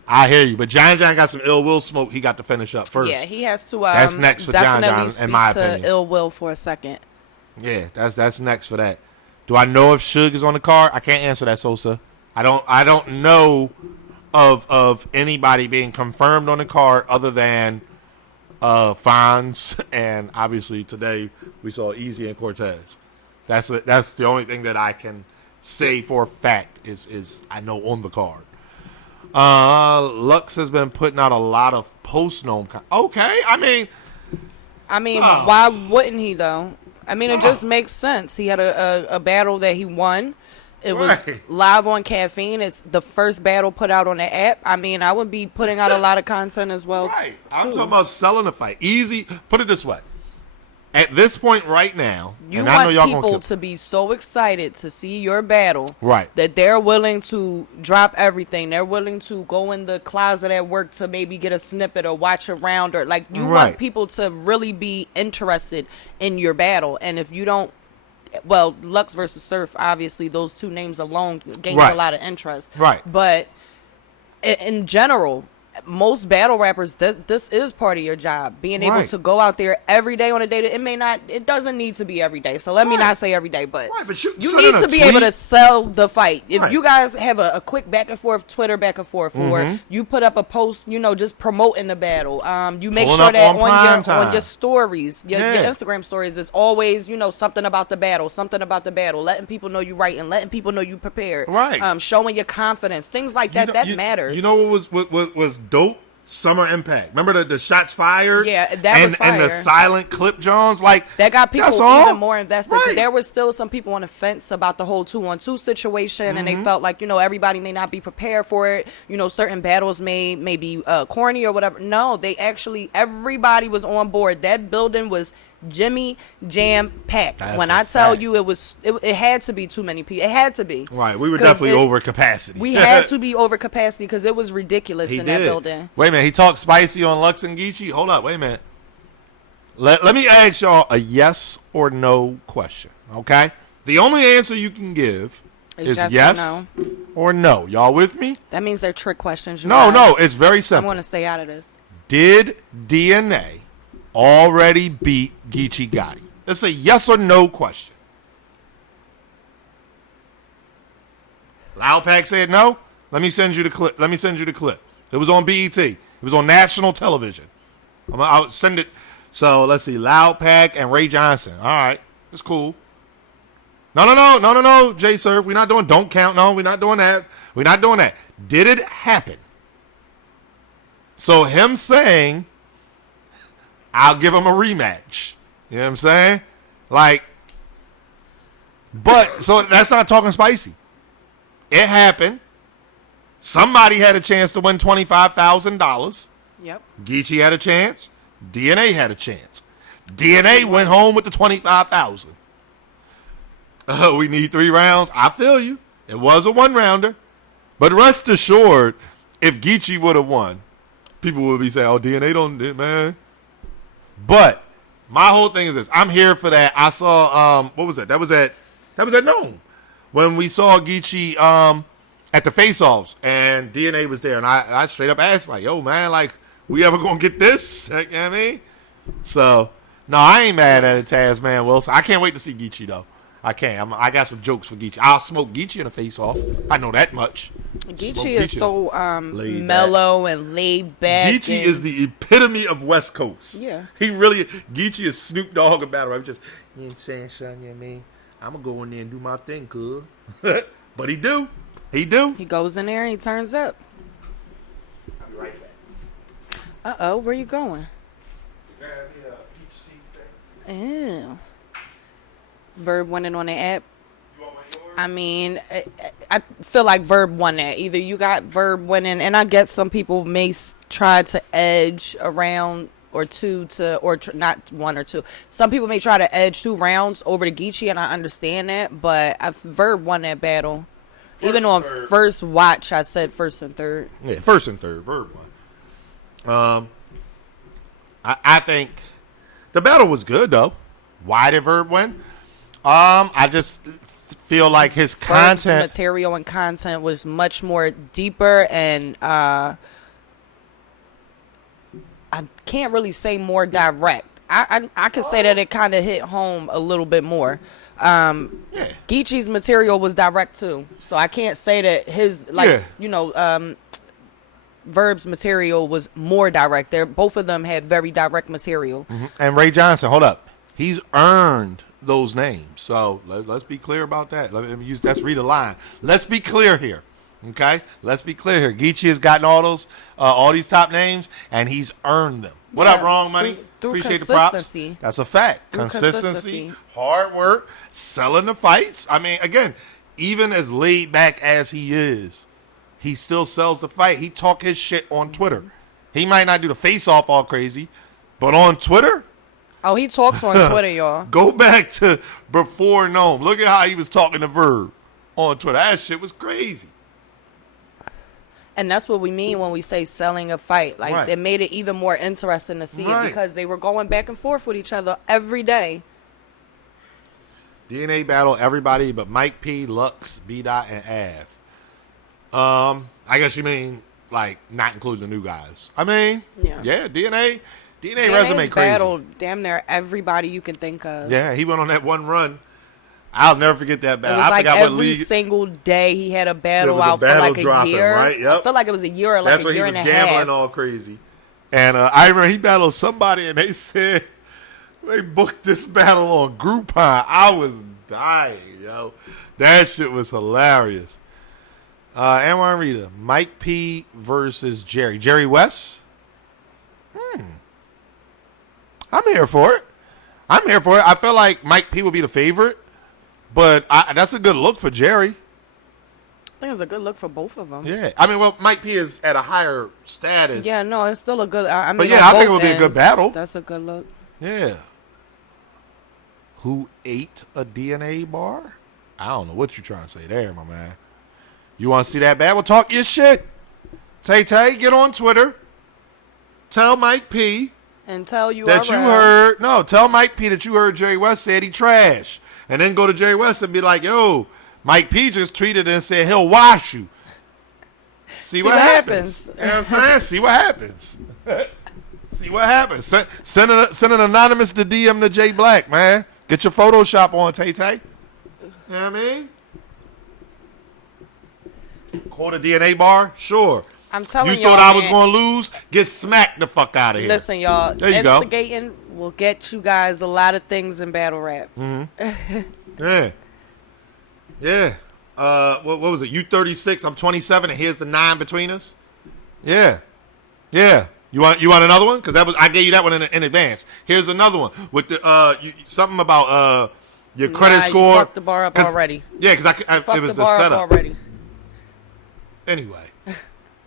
I hear you. But John got some ill will smoke he got to finish up first. Yeah, he has to That's next for John, definitely speak in my to opinion. Ill Will for a second. Yeah, that's next for that. Do I know if Suge is on the card? I can't answer that, Sosa. I don't know of anybody being confirmed on the card other than Fonz, and obviously today we saw Easy and Cortez. That's the only thing that I can say for a fact is I know on the card. Lux has been putting out a lot of post-gnome. Okay, I mean, why wouldn't he though? I mean, it just makes sense. He had a battle that he won. It was live on Caffeine. It's the first battle put out on the app. I mean, I would be putting out a lot of content as well. Right. I'm talking about selling the fight. Easy. Put it this way. At this point right now, You and I know want y'all people gonna to be so excited to see your battle, Right. that they're willing to drop everything. They're willing to go in the closet at work to maybe get a snippet or watch a round, or like you Right. want people to really be interested in your battle. And if you don't, well, Lux versus Surf, obviously those two names alone gain Right. a lot of interest. Right. But in general, most battle rappers, this is part of your job, being able Right. to go out there every day on a day. It doesn't need to be every day. So let me Right. not say every day, but, Right, but you you send need in a to be able tweet. to sell the fight. If Right. you guys have a quick back and forth, Twitter back and forth, or you put up a post, just promoting the battle. You make Pulling sure up that on prime on time. your stories, your Yeah. Instagram stories is always, something about the battle, letting people know you writing, letting people know you prepared. Right. Showing your confidence, things like that. That matters. You know what was dope? Summer Impact. Remember the shots fired? Yeah, that was and the fire. silent clip Jones? Like, that got people that's all. even more invested. 'Cause Right. there were still some people on the fence about the whole 2-on-2 situation, and they felt like, everybody may not be prepared for it. Certain battles may be corny or whatever. No, everybody was on board. That building was Jimmy jam packed. That's When a I tell fact. you it had to be too many people. It had to be. Right, we were 'Cause definitely over capacity. We had to be over capacity because it was ridiculous He in did. that building. Wait a minute, he talked spicy on Lux and Geechee? Hold up, wait a minute. Let me ask y'all a yes or no question, okay? The only answer you can give is yes or no. Y'all with me? That means they're trick questions. you No, guys. it's very I'm simple. going to stay out of this. Did DNA already beat Geechee Gotti? It's a yes or no question. Loud Pack said no. Let me send you the clip. It was on BET. It was on national television. I'll send it. So let's see. Loud Pack and Ray Johnson. All right. It's cool. No, J Surf. We're not doing don't count. No, we're not doing that. Did it happen? So him saying, I'll give him a rematch. You know what I'm saying? So that's not talking spicy. It happened. Somebody had a chance to win $25,000. Yep. Geechee had a chance. DNA had a chance. DNA went home with the $25,000. We need 3 rounds. I feel you. It was a 1-rounder. But rest assured, if Geechee would have won, people would be saying, oh, DNA don't, man. But my whole thing is this. I'm here for that. I saw, what was that? That was at Nome. When we saw Geechee at the face-offs, and DNA was there. And I straight up asked, like, yo, man, like, we ever going to get this? You know what I mean? So, no, I ain't mad at it, Tasman Wilson. I can't wait to see Geechee, though. I can't. I got some jokes for Geechee. I'll smoke Geechee in a face-off. I know that much. Geechee is so mellow and laid back. Geechee is the epitome of West Coast. Yeah. Geechee is Snoop Dogg in battle rap. Just, you know what I'm saying, son, you know what I mean? I'm going to go in there and do my thing, cuz. But he do. He goes in there and he turns up. I'll be right back. Uh-oh, where you going? Grab me a peach tea thing. Ew. Verb winning on the app. You want one of yours? I mean, I feel like Verb won that. Either you got Verb winning, and I get some people may try to edge a round or two not 1 or 2. Some people may try to edge 2 rounds over to Geechee, and I understand that, but Verb won that battle. Even on first watch, I said first and third. Yeah, first and third. Verb won. I think the battle was good, though. Why did Verb win? I just feel like his Verb's content, material and content was much more deeper, and I can't really say more direct. I could say that it kind of hit home a little bit more. Geechee's material was direct too, so I can't say that his Verb's material was more direct. Both of them had very direct material. Mm-hmm. And Ray Johnson, hold up, he's earned those names. So let's be clear about that. Let's read a line. Let's be clear here. Okay? Let's be clear here. Geechee has gotten all these top names, and he's earned them. What up, Wrong Money? Through Appreciate the props. consistency. That's a fact. Consistency, hard work, selling the fights. I mean, again, even as laid back as he is, he still sells the fight. He talk his shit on Twitter. He might not do the face-off all crazy, but on Twitter, oh, he talks on Twitter, y'all. go back to before Nome. Look at how he was talking to Verb on Twitter. That shit was crazy. And that's what we mean when we say selling a fight. Like, Right. It made it even more interesting to see Right. it because they were going back and forth with each other every day. DNA battle everybody but Mike P, Lux, B-Dot, and Av. I guess you mean, like, not including the new guys. I mean, yeah, DNA resume crazy. Battled damn near everybody you can think of. Yeah, he went on that one run. I'll never forget that It battle. was I like forgot every what league. single day he had a battle was a out battle for like dropping, a year. right? Yep. I feel like it was a year or like That's a where he year was and a gambling half. all crazy. And I remember he battled somebody, and they said they booked this battle on Groupon. I was dying, yo. That shit was hilarious. AnR Rita, Mike P versus Jerry West. I'm here for it. I feel like Mike P would be the favorite, but that's a good look for Jerry. I think it was a good look for both of them. Yeah, I mean, well, Mike P is at a higher status. Yeah, no, it's still a good. I mean, But yeah, I think it would be a good battle. That's a good look. Yeah. Who ate a DNA bar? I don't know what you're trying to say there, my man. You want to see that battle? Talk your shit. Tay, get on Twitter. Tell Mike P And tell you that you heard. No, tell Mike P that you heard Jerry West said he trash. And then go to Jerry West and be like, yo, Mike P just tweeted and said he'll wash you. See what happens. You know what I'm saying? See what happens. See what happens. Send an anonymous to DM to Jay Black, man. Get your Photoshop on, Tay. You know what I mean? Quote a DNA bar? Sure. I'm telling you y'all, thought I was man. going to lose? Get smacked the fuck out of here. Listen, y'all. There you go. Instigating will get you guys a lot of things in battle rap. Yeah. Yeah. What was it? You 36, I'm 27, and here's the 9 between us. Yeah. Yeah. You want another one? Because I gave you that one in advance. Here's another one with the something about your credit score. You fucked the bar up already. Yeah, because it was the setup. Already. Anyway,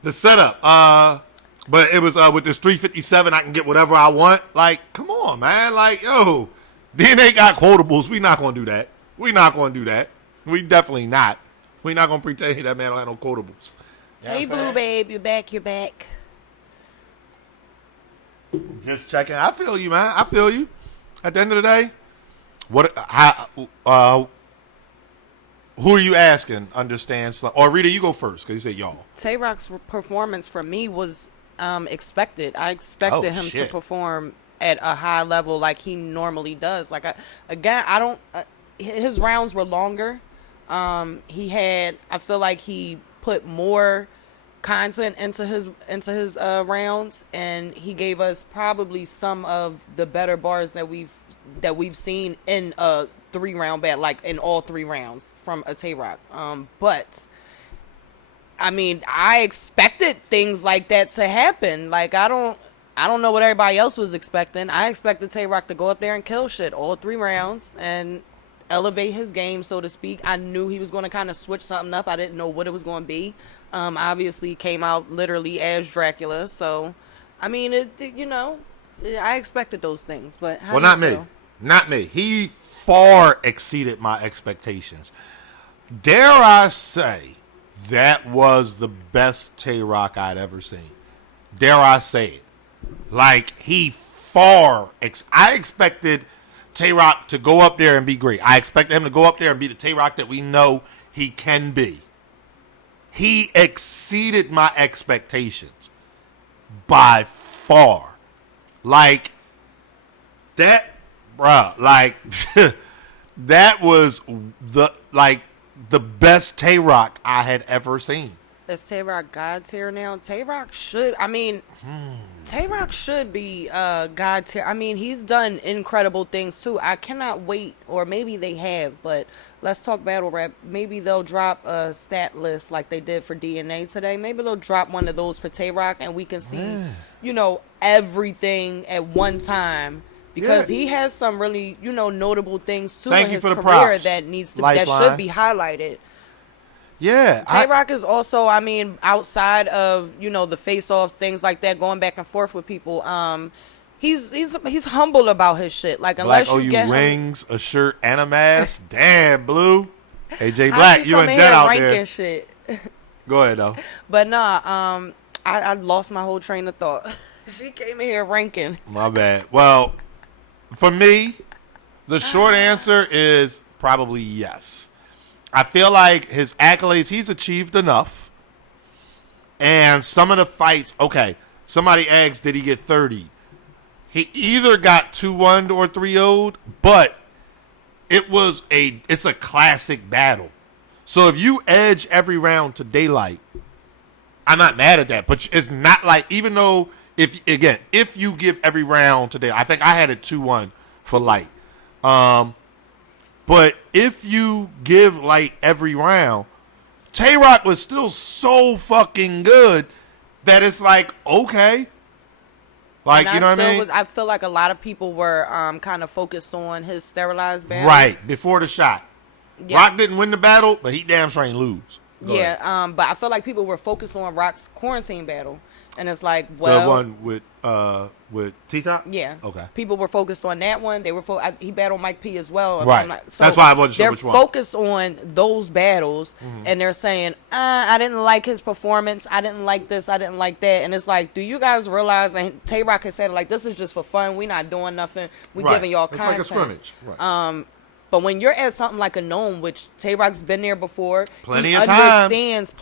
the setup. But it was with this 357, I can get whatever I want. Like, come on, man. Like, yo, DNA got quotables. We not gonna do that. We not going to do that. We definitely not. We not going to pretend that man don't have no quotables. Hey, Blue Babe, you're back. You're back. Just checking. I feel you, man. I feel you. At the end of the day, who are you asking? Understands? Or Rita, you go first because you said y'all. Tay-Rock's performance for me was expected. I expected him to perform at a high level like he normally does. Like his rounds were longer. I feel like he put more content into his rounds, and he gave us probably some of the better bars that we've seen in a 3-round battle, like in all 3 rounds from a Tay-Rock. But I mean, I expected things like that to happen. Like I don't know what everybody else was expecting. I expected Tay-Rock to go up there and kill shit all 3 rounds and elevate his game, so to speak. I knew he was going to kind of switch something up. I didn't know what it was going to be. Obviously came out literally as Dracula. So, I mean, I expected those things. But how do you feel? Not me. He far exceeded my expectations. Dare I say that was the best Tay-Rock I'd ever seen. Dare I say it? Like, I expected Tay-Rock to go up there and be great. I expected him to go up there and be the Tay-Rock that we know he can be. He exceeded my expectations by far. Like, that, bruh, like, that was the best Tay-Rock I had ever seen. Is Tay-Rock God tier now? Tay-Rock should be God tier. I mean, he's done incredible things too. I cannot wait, or maybe they have, but let's talk battle rap. Maybe they'll drop a stat list like they did for DNA today. Maybe they'll drop one of those for Tay-Rock, and we can see, everything at one time. Because he has some really, notable things too in his career that should be highlighted. Yeah. Tay-Rock is also, I mean, outside of, the face-off, things like that, going back and forth with people, he's humble about his shit. Like, unless you get rings, a shirt, and a mask. Damn, Blue. Hey, Jay Black, you and that out there. Shit. Go ahead, though. But nah, I lost my whole train of thought. She came in here ranking. My bad. Well, for me, the short answer is probably yes. I feel like his accolades, he's achieved enough. And some of the fights, okay, somebody asked, did he get 30? He either got 2-1 or 3-0'd, but it's a classic battle. So if you edge every round to Daylight, I'm not mad at that. But it's not like, even though, if you give every round to Daylight, I think I had it 2-1 for Light. But if you give Light every round, Tay-Rock was still so fucking good that it's like, okay. Like, you know what I mean? I feel like a lot of people were kind of focused on his sterilized battle. Right, before the shot. Yeah. Rock didn't win the battle, but he damn sure ain't lose. But I feel like people were focused on Rock's quarantine battle. And it's like, well, the one with T-Top? Yeah. Okay. People were focused on that one. They were he battled Mike P as well. Right. So that's why I wasn't sure which one. They're focused on those battles, and they're saying, I didn't like his performance. I didn't like this. I didn't like that. And it's like, do you guys realize? And Tay-Rock has said, like, this is just for fun. We're not doing nothing. We're giving y'all content. It's like a scrimmage. Right. But when you're at something like a Gnome, which Tay-Rock's been there before, plenty of times.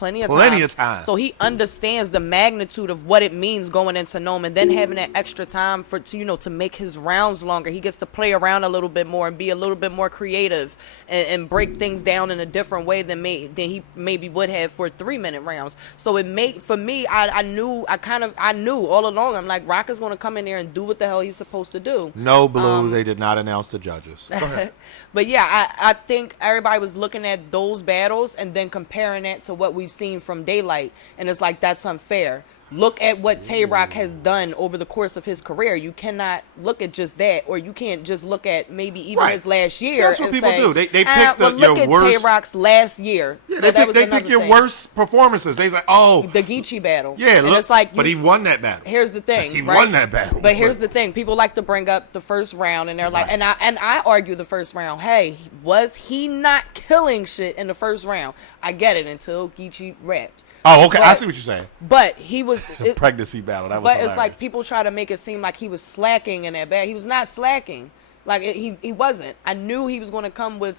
So he understands the magnitude of what it means going into Gnome, and then having that extra time to make his rounds longer. He gets to play around a little bit more and be a little bit more creative and break things down in a different way than he maybe would have for 3-minute rounds. So it made, for me, I knew all along. I'm like, Rock is going to come in there and do what the hell he's supposed to do. No, Blue, they did not announce the judges. Go ahead. But yeah, I think everybody was looking at those battles and then comparing that to what we've seen from Daylight. And it's like, that's unfair. look at what Tay-Rock has done over the course of his career. You cannot look at just that, or you can't just look at maybe even his last year. That's what people do. They pick look at worst. Tay-Rock's last year. Yeah, so they pick your worst performances. They like, oh, the Geechee battle. Yeah, and look, it's like but he won that battle. Here's the thing, he right? won that battle. But here's the thing: people like to bring up the first round, and they're like, and I argue the first round. Hey, was he not killing shit in the first round? I get it until Geechee rapped. Oh, okay. I see what you're saying. But he was pregnancy battle. That was. But hilarious. It's like people try to make it seem like he was slacking in that battle. He was not slacking. Like he wasn't. I knew he was going to come with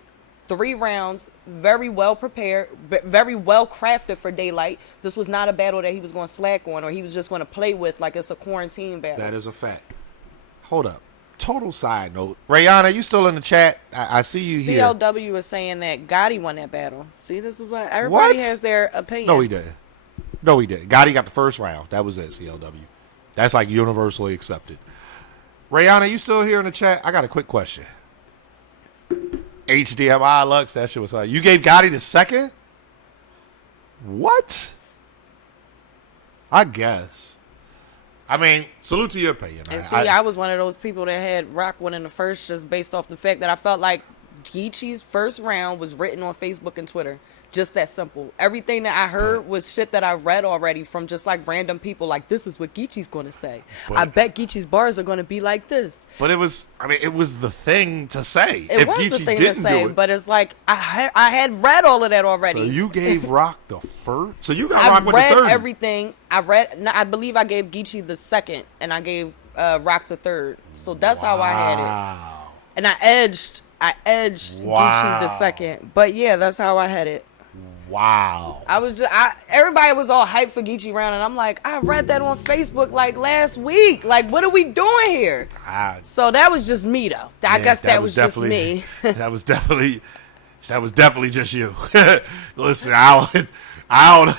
3 rounds, very well prepared, very well crafted for daylight. This was not a battle that he was going to slack on, or he was just going to play with like it's a quarantine battle. That is a fact. Hold up. Total side note. Rihanna, you still in the chat? I see you here. CLW is saying that Gotti won that battle. See, this is what everybody has their opinion. No, he didn't. Gotti got the first round. That was it, CLW. That's like universally accepted. Rihanna, you still here in the chat? I got a quick question. HDMI Lux, that shit was hard. You gave Gotti the second? What? I guess. I mean, salute to your opinion. And see, I was one of those people that had Rock winning the first just based off the fact that I felt like Geechee's first round was written on Facebook and Twitter. Just that simple. Everything that I heard was shit that I read already from just like random people. Like, this is what Geechee's going to say. I bet Geechee's bars are going to be like this. But it was the thing to say. It was the thing to say, but it's like I had read all of that already. So you gave Rock the first? So you got Rock with the third? I read everything. I believe I gave Geechee the second, and I gave Rock the third. So that's how I had it. And I edged Geechee the second. But yeah, that's how I had it. Wow. Everybody was all hyped for Geechee round, and I'm like, I read that on Facebook like last week. Like, what are we doing here? So that was just me, though. I guess that was just me. that was definitely just you. Listen, I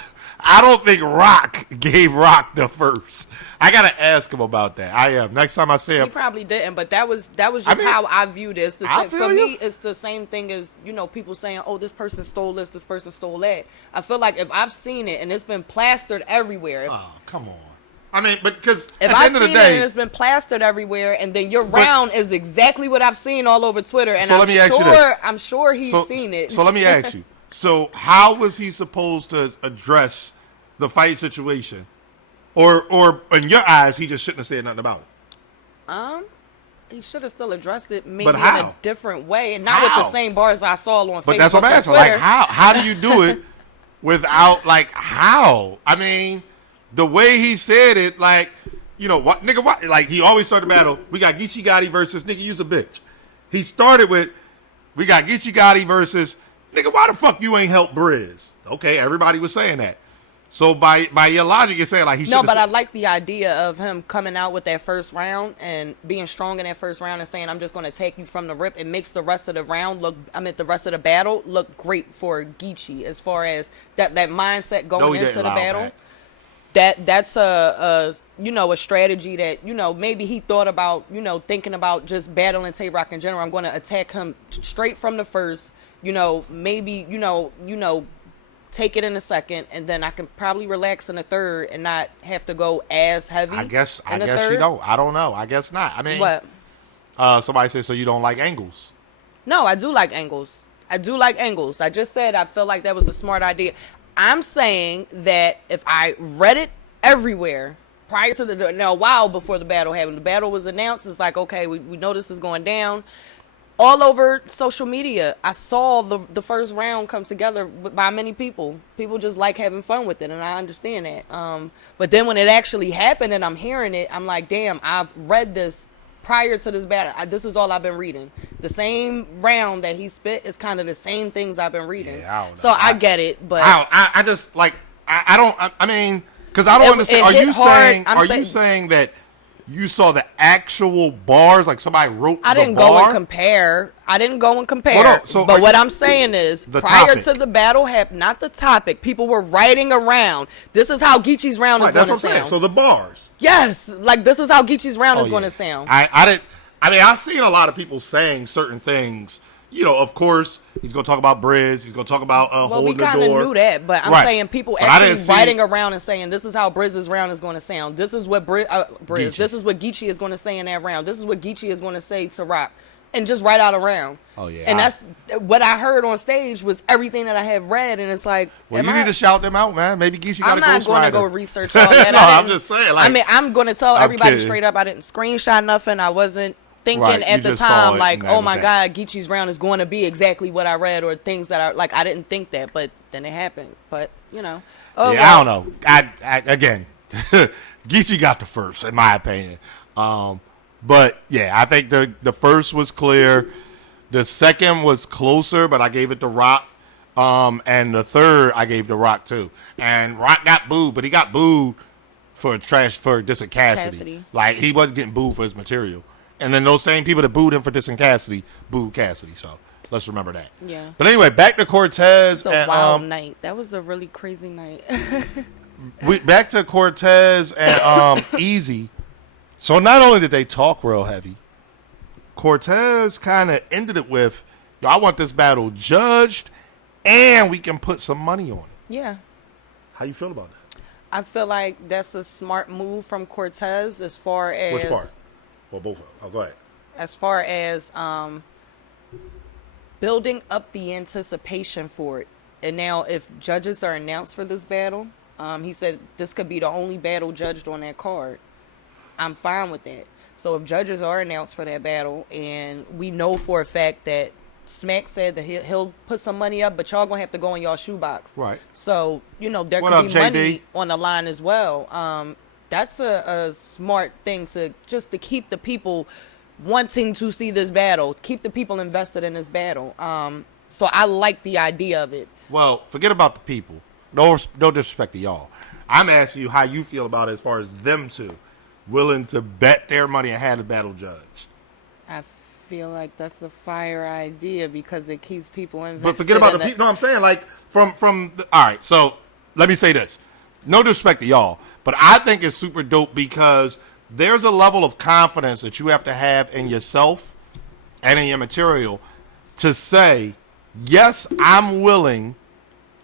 don't think Rock gave Rock the first. I gotta ask him about that. I am. Next time I see him, he probably didn't. But that was just how I view this. For me, it's the same thing as people saying, "Oh, this person stole this person stole that." I feel like if I've seen it and it's been plastered everywhere. Oh, come on. I mean, but because at the end of the day, it's been plastered everywhere, and then your round is exactly what I've seen all over Twitter. And so let me ask you this. I'm sure he's seen it. So let me ask you. So how was he supposed to address the fight situation? Or in your eyes, he just shouldn't have said nothing about it. He should have still addressed it maybe in a different way, and not with the same bars I saw on Facebook. But that's what I'm asking. Like, how do you do it without, like, how? I mean, the way he said it, like, what, nigga, what? Like, he always started the battle. We got Geechee Gotti versus nigga, you's a bitch. He started with, we got Geechee Gotti versus nigga, why the fuck you ain't help Briz? Okay, everybody was saying that. So by your logic, you're saying like he should. No, but I like the idea of him coming out with that first round and being strong in that first round and saying, "I'm just going to take you from the rip." It makes the rest of the round the rest of the battle look great for Geechee as far as that mindset going into the battle. That's a strategy that maybe he thought about thinking about just battling Tay-Rock in general. I'm going to attack him straight from the first. Maybe take it in a second, and then I can probably relax in the third and not have to go as heavy. I guess you don't. I don't know. I guess not. I mean, what? Somebody said, so you don't like angles? No, I do like angles. I just said I feel like that was a smart idea. I'm saying that if I read it everywhere prior to a while before the battle happened, the battle was announced. It's like, okay, we know this is going down. All over social media, I saw the first round come together by many people. People just like having fun with it, and I understand that. But then when it actually happened and I'm hearing it, I'm like, damn, I've read this prior to this battle. This is all I've been reading. The same round that he spit is kind of the same things I've been reading. Yeah, I don't know. So I get it, but I just like I don't. I mean, because I don't understand. Are you saying that you saw the actual bars, like somebody wrote the bar? I didn't go and compare. But what I'm saying is, prior to the battle happened, not the topic, people were writing around. This is how Geechee's round is going to sound. So the bars. Yes, like this is how Geeche's round is going to sound. I seen a lot of people saying certain things, of course, he's going to talk about Briz. He's going to talk about holding the door. We kind of knew that, but I'm saying people actually writing around and saying, this is how Briz's round is going to sound. This is what Briz, this is what Geechee is going to say in that round. This is what Geechee is going to say to Rock. And just write out a round. Oh, yeah. And that's what I heard on stage was everything that I had read. And it's like, well, you need to shout them out, man. Maybe Geechee got a ghostwriter. I'm not going to go research all that. No, I'm just saying. Like, I mean, I'm going to tell everybody straight up, I didn't screenshot nothing. I wasn't thinking at the time, like, oh my God, Geechee's round is going to be exactly what I read or things that are, like, I didn't think that. But then it happened. But, Oh, yeah, well. I don't know. I again, Geechee got the first, in my opinion. But, yeah, I think the first was clear. The second was closer, but I gave it to Rock. And the third, I gave to Rock, too. And Rock got booed, but he got booed for dissing Cassidy. Like, he wasn't getting booed for his material. And then those same people that booed him for dissing Cassidy booed Cassidy. So, let's remember that. Yeah. But anyway, back to Cortez. It was a wild night. That was a really crazy night. Back to Cortez and Easy. So not only did they talk real heavy, Cortez kind of ended it with, I want this battle judged, and we can put some money on it. Yeah. How you feel about that? I feel like that's a smart move from Cortez as far as... Which part? Well, both of them. Oh, go ahead. As far as building up the anticipation for it. And now if judges are announced for this battle, he said this could be the only battle judged on that card. I'm fine with that. So if judges are announced for that battle, and we know for a fact that Smack said that he'll put some money up, but y'all gonna have to go in y'all shoebox. Right. So, there could be money on the line as well. That's a smart thing to keep the people wanting to see this battle, keep the people invested in this battle. So I like the idea of it. Well, forget about the people. No disrespect to y'all. I'm asking you how you feel about it as far as them two willing to bet their money and have the battle judged. I feel like that's a fire idea because it keeps people invested. But forget about the people. No, I'm saying like all right, so let me say this. No disrespect to y'all, but I think it's super dope because there's a level of confidence that you have to have in yourself and in your material to say, yes, I'm willing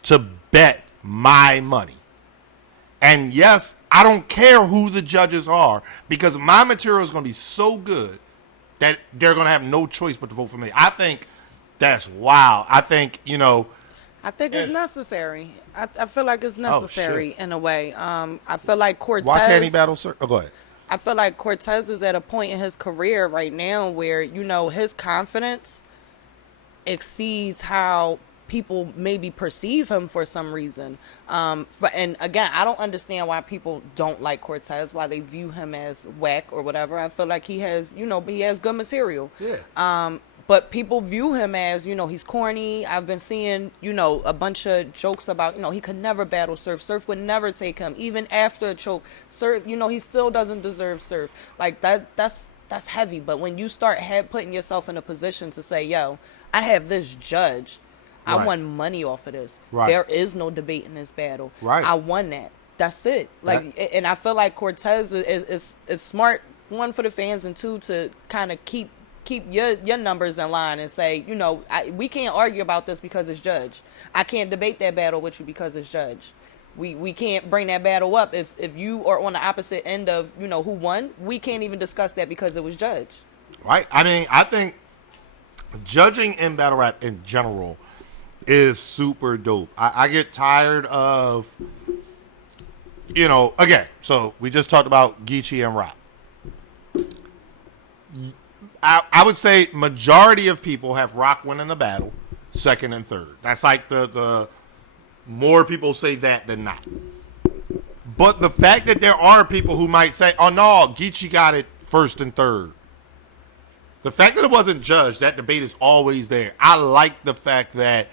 to bet my money. And yes, I don't care who the judges are because my material is going to be so good that they're going to have no choice but to vote for me. I think that's wild. I think, I think it's necessary. I feel like it's necessary in a way. I feel like Cortez... Why can't he battle, sir? Oh, go ahead. I feel like Cortez is at a point in his career right now where, his confidence exceeds how people maybe perceive him for some reason. And again, I don't understand why people don't like Cortez, why they view him as whack or whatever. I feel like he has, he has good material. Yeah. But people view him as, he's corny. I've been seeing, a bunch of jokes about, he could never battle Surf. Surf would never take him. Even after a choke, Surf, he still doesn't deserve Surf. Like, that's heavy. But when you start putting yourself in a position to say, yo, I have this judge. I won money off of this. Right. There is no debate in this battle. Right. I won that. That's it. And I feel like Cortez is smart, one, for the fans, and two, to kind of keep your numbers in line and say, we can't argue about this because it's judged. I can't debate that battle with you because it's judged. We can't bring that battle up. If you are on the opposite end of, who won, we can't even discuss that because it was judged. Right. I mean, I think judging in battle rap in general is super dope. I get tired of, again, so we just talked about Geechee and Rock. I would say majority of people have Rock winning the battle, second and third. That's like the more people say that than not. But the fact that there are people who might say, oh no, Geechee got it first and third. The fact that it wasn't judged, that debate is always there. I like the fact that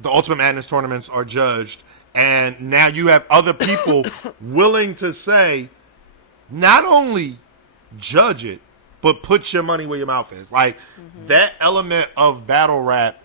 the Ultimate Madness tournaments are judged, and now you have other people willing to say, not only judge it, but put your money where your mouth is. Like, that element of battle rap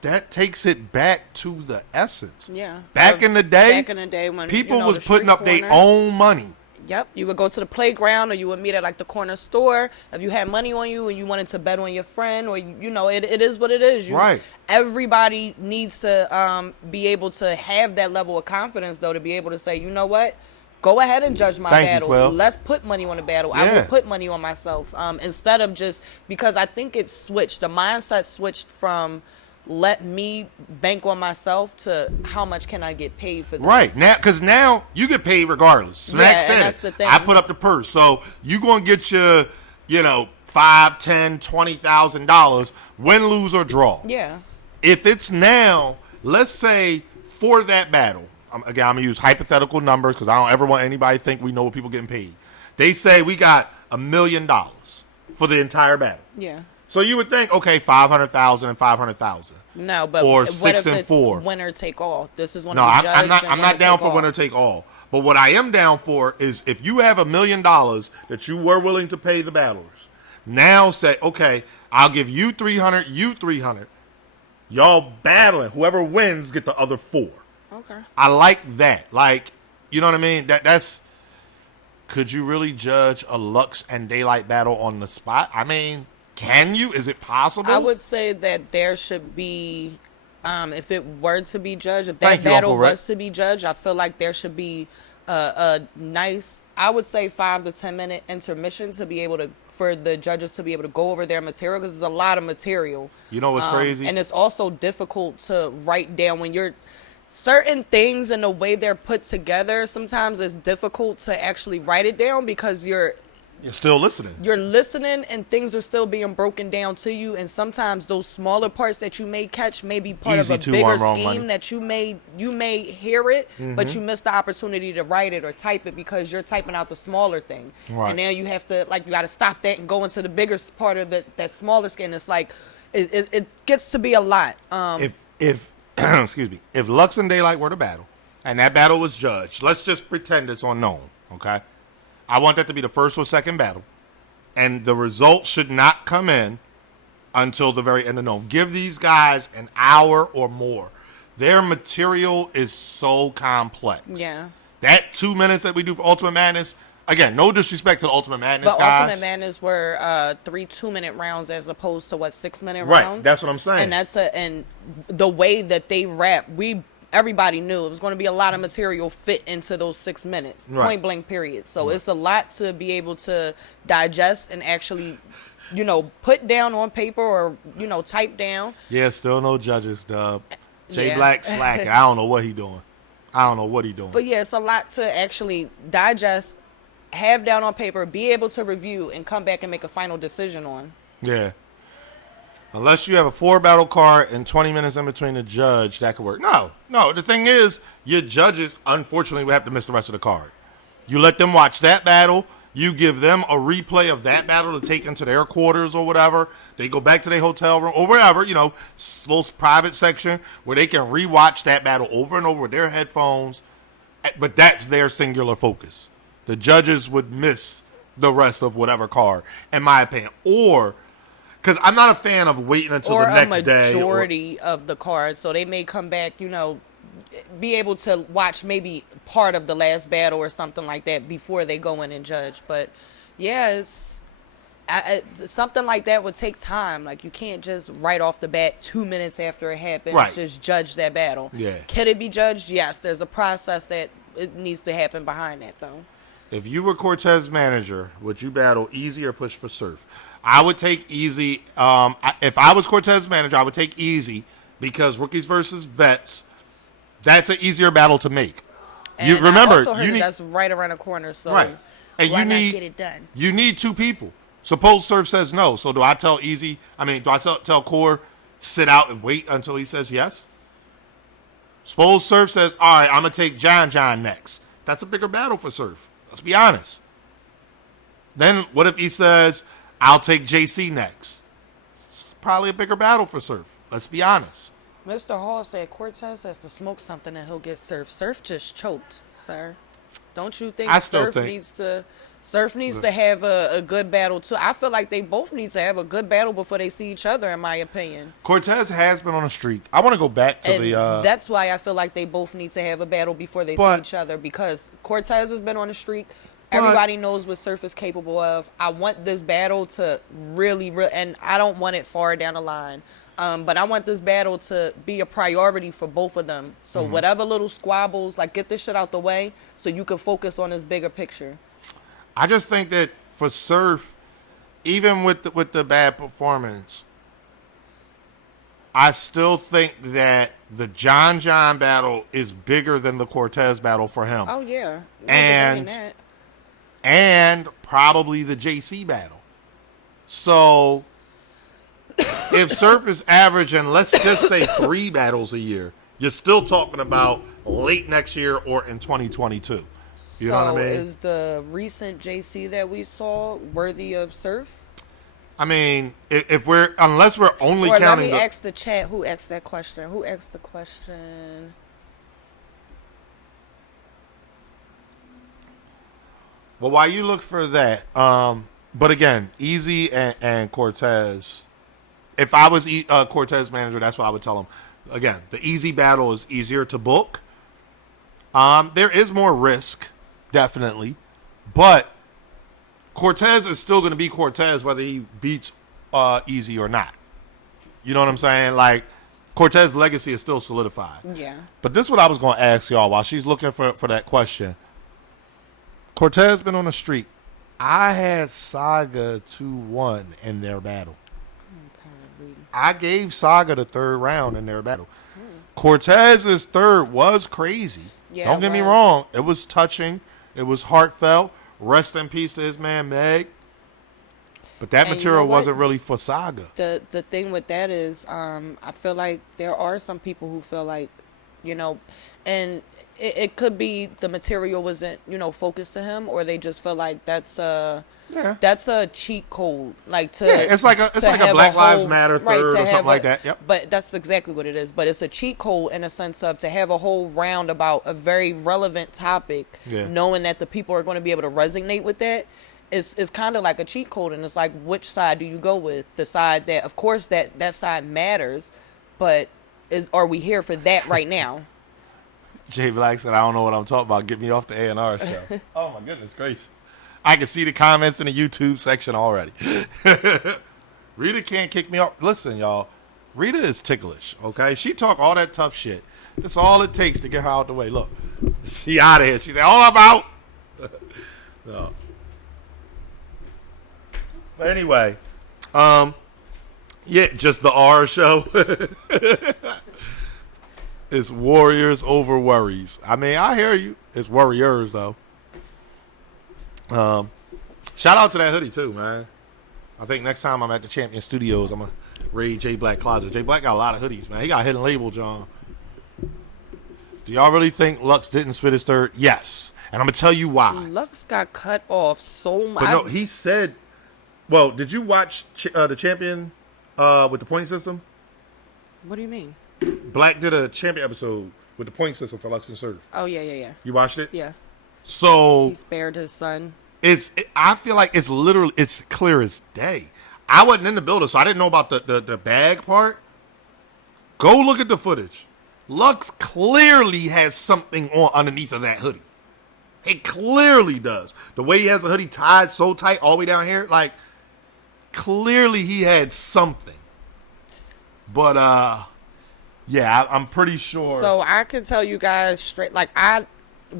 that takes it back to the essence. Yeah. Back in the day, when people was putting up their own money. Yep, you would go to the playground or you would meet at like the corner store. If you had money on you and you wanted to bet on your friend, or it is what it is. Right. Everybody needs to be able to have that level of confidence, though, to be able to say, you know what, go ahead and judge my battle. Let's put money on the battle. Yeah. I will put money on myself instead of just because I think it's switched. The mindset switched from let me bank on myself to how much can I get paid for this. Right. Now, because now you get paid regardless. Smack said that's the thing. I put up the purse. So you going to get your, $5, $10, $20,000 win, lose, or draw. Yeah. If it's now, let's say for that battle, again, I'm going to use hypothetical numbers because I don't ever want anybody to think we know what people getting paid. They say we got $1 million for the entire battle. Yeah. So you would think, okay, 500,000 and 500,000. No, but or what 6 if and it's 4. Winner take all? This is one no, of I'm the I'm not down for winner take all. But what I am down for is if you have $1 million that you were willing to pay the battlers, now say, okay, I'll give you 300, you 300. Y'all battling. Whoever wins get the other 4. Okay. I like that. Like, you know what I mean? That's. Could you really judge a Lux and Daylight battle on the spot? I mean, can you? Is it possible? I would say that there should be, if it were to be judged, if that battle was to be judged, I feel like there should be a nice, I would say 5 to 10 minute intermission to be able to, for the judges to be able to go over their material, because there's a lot of material. You know what's crazy? And it's also difficult to write down when you're, certain things and the way they're put together, sometimes it's difficult to actually write it down because you're still listening. You're listening and things are still being broken down to you, and sometimes those smaller parts that you may catch may be part of a bigger scheme that you may hear it, but you miss the opportunity to write it or type it because you're typing out the smaller thing. Right. And now you have to, like, you got to stop that and go into the bigger part of that smaller skin. It's like it gets to be a lot. If excuse me, if Lux and Daylight were to battle, and that battle was judged, let's just pretend it's unknown, okay? I want that to be the first or second battle, and the results should not come in until the very end of known. Give these guys an hour or more. Their material is so complex. Yeah. That 2 minutes that we do for Ultimate Madness, again, no disrespect to the Ultimate Madness but guys. Ultimate Madness were 3 2-minute rounds as opposed to 6-minute rounds. Right, that's what I'm saying. And and the way that they rap, everybody knew it was going to be a lot of material fit into those 6 minutes, point blank period. So it's a lot to be able to digest and actually, put down on paper or type down. Yeah, still no judges, Dub. Jay Black slacking. I don't know what he doing. But yeah, it's a lot to actually digest, have down on paper, be able to review, and come back and make a final decision on. Yeah. Unless you have a 4-battle card and 20 minutes in between the judge, that could work. No. The thing is, your judges, unfortunately, will have to miss the rest of the card. You let them watch that battle. You give them a replay of that battle to take into their quarters or whatever. They go back to their hotel room or wherever, little private section where they can rewatch that battle over and over with their headphones. But that's their singular focus. The judges would miss the rest of whatever card, in my opinion. Or, because I'm not a fan of waiting until the next day. Or a majority of the cards. So they may come back, be able to watch maybe part of the last battle or something like that before they go in and judge. But, yeah, it's something like that would take time. Like, you can't just right off the bat 2 minutes after it happens just judge that battle. Yeah. Can it be judged? Yes. There's a process that it needs to happen behind that, though. If you were Cortez manager, would you battle Easy or push for Surf? I would take Easy. If I was Cortez manager, I would take Easy because rookies versus vets, that's an easier battle to make. And you remember, I also heard that's right around the corner, so and why not get it done? You need 2 people. Suppose Surf says no, so do I tell Easy? Do I tell Core sit out and wait until he says yes? Suppose Surf says, all right, I'm gonna take John next. That's a bigger battle for Surf. Let's be honest. Then what if he says, I'll take JC next? It's probably a bigger battle for Surf. Let's be honest. Mr. Hall said Cortez has to smoke something and he'll get Surf. Surf just choked, sir. Don't you think Surf needs to have a good battle too? I feel like they both need to have a good battle before they see each other, in my opinion. Cortez has been on a streak. I want to go back to that's why I feel like they both need to have a battle before they see each other, because Cortez has been on a streak. everybody knows what Surf is capable of. I want this battle to really, and I don't want it far down the line. But I want this battle to be a priority for both of them. So whatever little squabbles, like, get this shit out the way so you can focus on this bigger picture. I just think that for Surf, even with the bad performance, I still think that the John battle is bigger than the Cortez battle for him. Oh, yeah. And probably the JC battle. So if Surf is averaging, let's just say 3 battles a year, you're still talking about late next year or in 2022. You know what I mean? Is the recent JC that we saw worthy of Surf? I mean, unless we're only counting. Let me ask the chat who asked that question. Who asked the question? Well, while you look for that, but again, Easy and Cortez. If I was Cortez manager, that's what I would tell him. Again, the Easy battle is easier to book. There is more risk, definitely, but Cortez is still going to be Cortez whether he beats Easy or not. You know what I'm saying? Like, Cortez's legacy is still solidified. Yeah. But this is what I was going to ask y'all while she's looking for that question. Cortez been on the streak. I had Saga 2-1 in their battle. I gave Saga the 3rd round in their battle. Cortez's 3rd was crazy. Yeah, don't get me wrong. It was touching. It was heartfelt. Rest in peace to his man Meg. But that material wasn't really for Saga. The thing with that is, I feel like there are some people who feel like, and it could be the material wasn't, focused to him, or they just feel like that's a cheat code. Like it's like a Black Lives Matter 3rd or something like that. Yep. But that's exactly what it is. But it's a cheat code in a sense of to have a whole round about a very relevant topic, knowing that the people are going to be able to resonate with that. It's kind of like a cheat code, and it's like, which side do you go with? The side that, of course, that side matters, but are we here for that right now? Jay Black said, I don't know what I'm talking about. Get me off the AnR Show. Oh, my goodness gracious. I can see the comments in the YouTube section already. Rita can't kick me off. Listen, y'all. Rita is ticklish, okay? She talk all that tough shit. That's all it takes to get her out the way. Look, she out of here. She said, all I'm out. No. But anyway, just the R show. It's warriors over worries. I mean, I hear you. It's warriors, though. Shout out to that hoodie, too, man. I think next time I'm at the Champion Studios, I'm going to raid J Black Closet. J Black got a lot of hoodies, man. He got a hidden label, John. Do y'all really think Lux didn't spit his 3rd? Yes. And I'm going to tell you why. Lux got cut off so much. But no, he said, well, did you watch the Champion with the point system? What do you mean? Black did a Champion episode with the point system for Lux and Surf. Oh, yeah. You watched it? Yeah. So he spared his son. I feel like it's clear as day. I wasn't in the building, so I didn't know about the bag part. Go look at the footage. Lux clearly has something on underneath of that hoodie. He clearly does. The way he has the hoodie tied so tight all the way down here, like, clearly he had something. But yeah, I'm pretty sure. So I can tell you guys straight, like,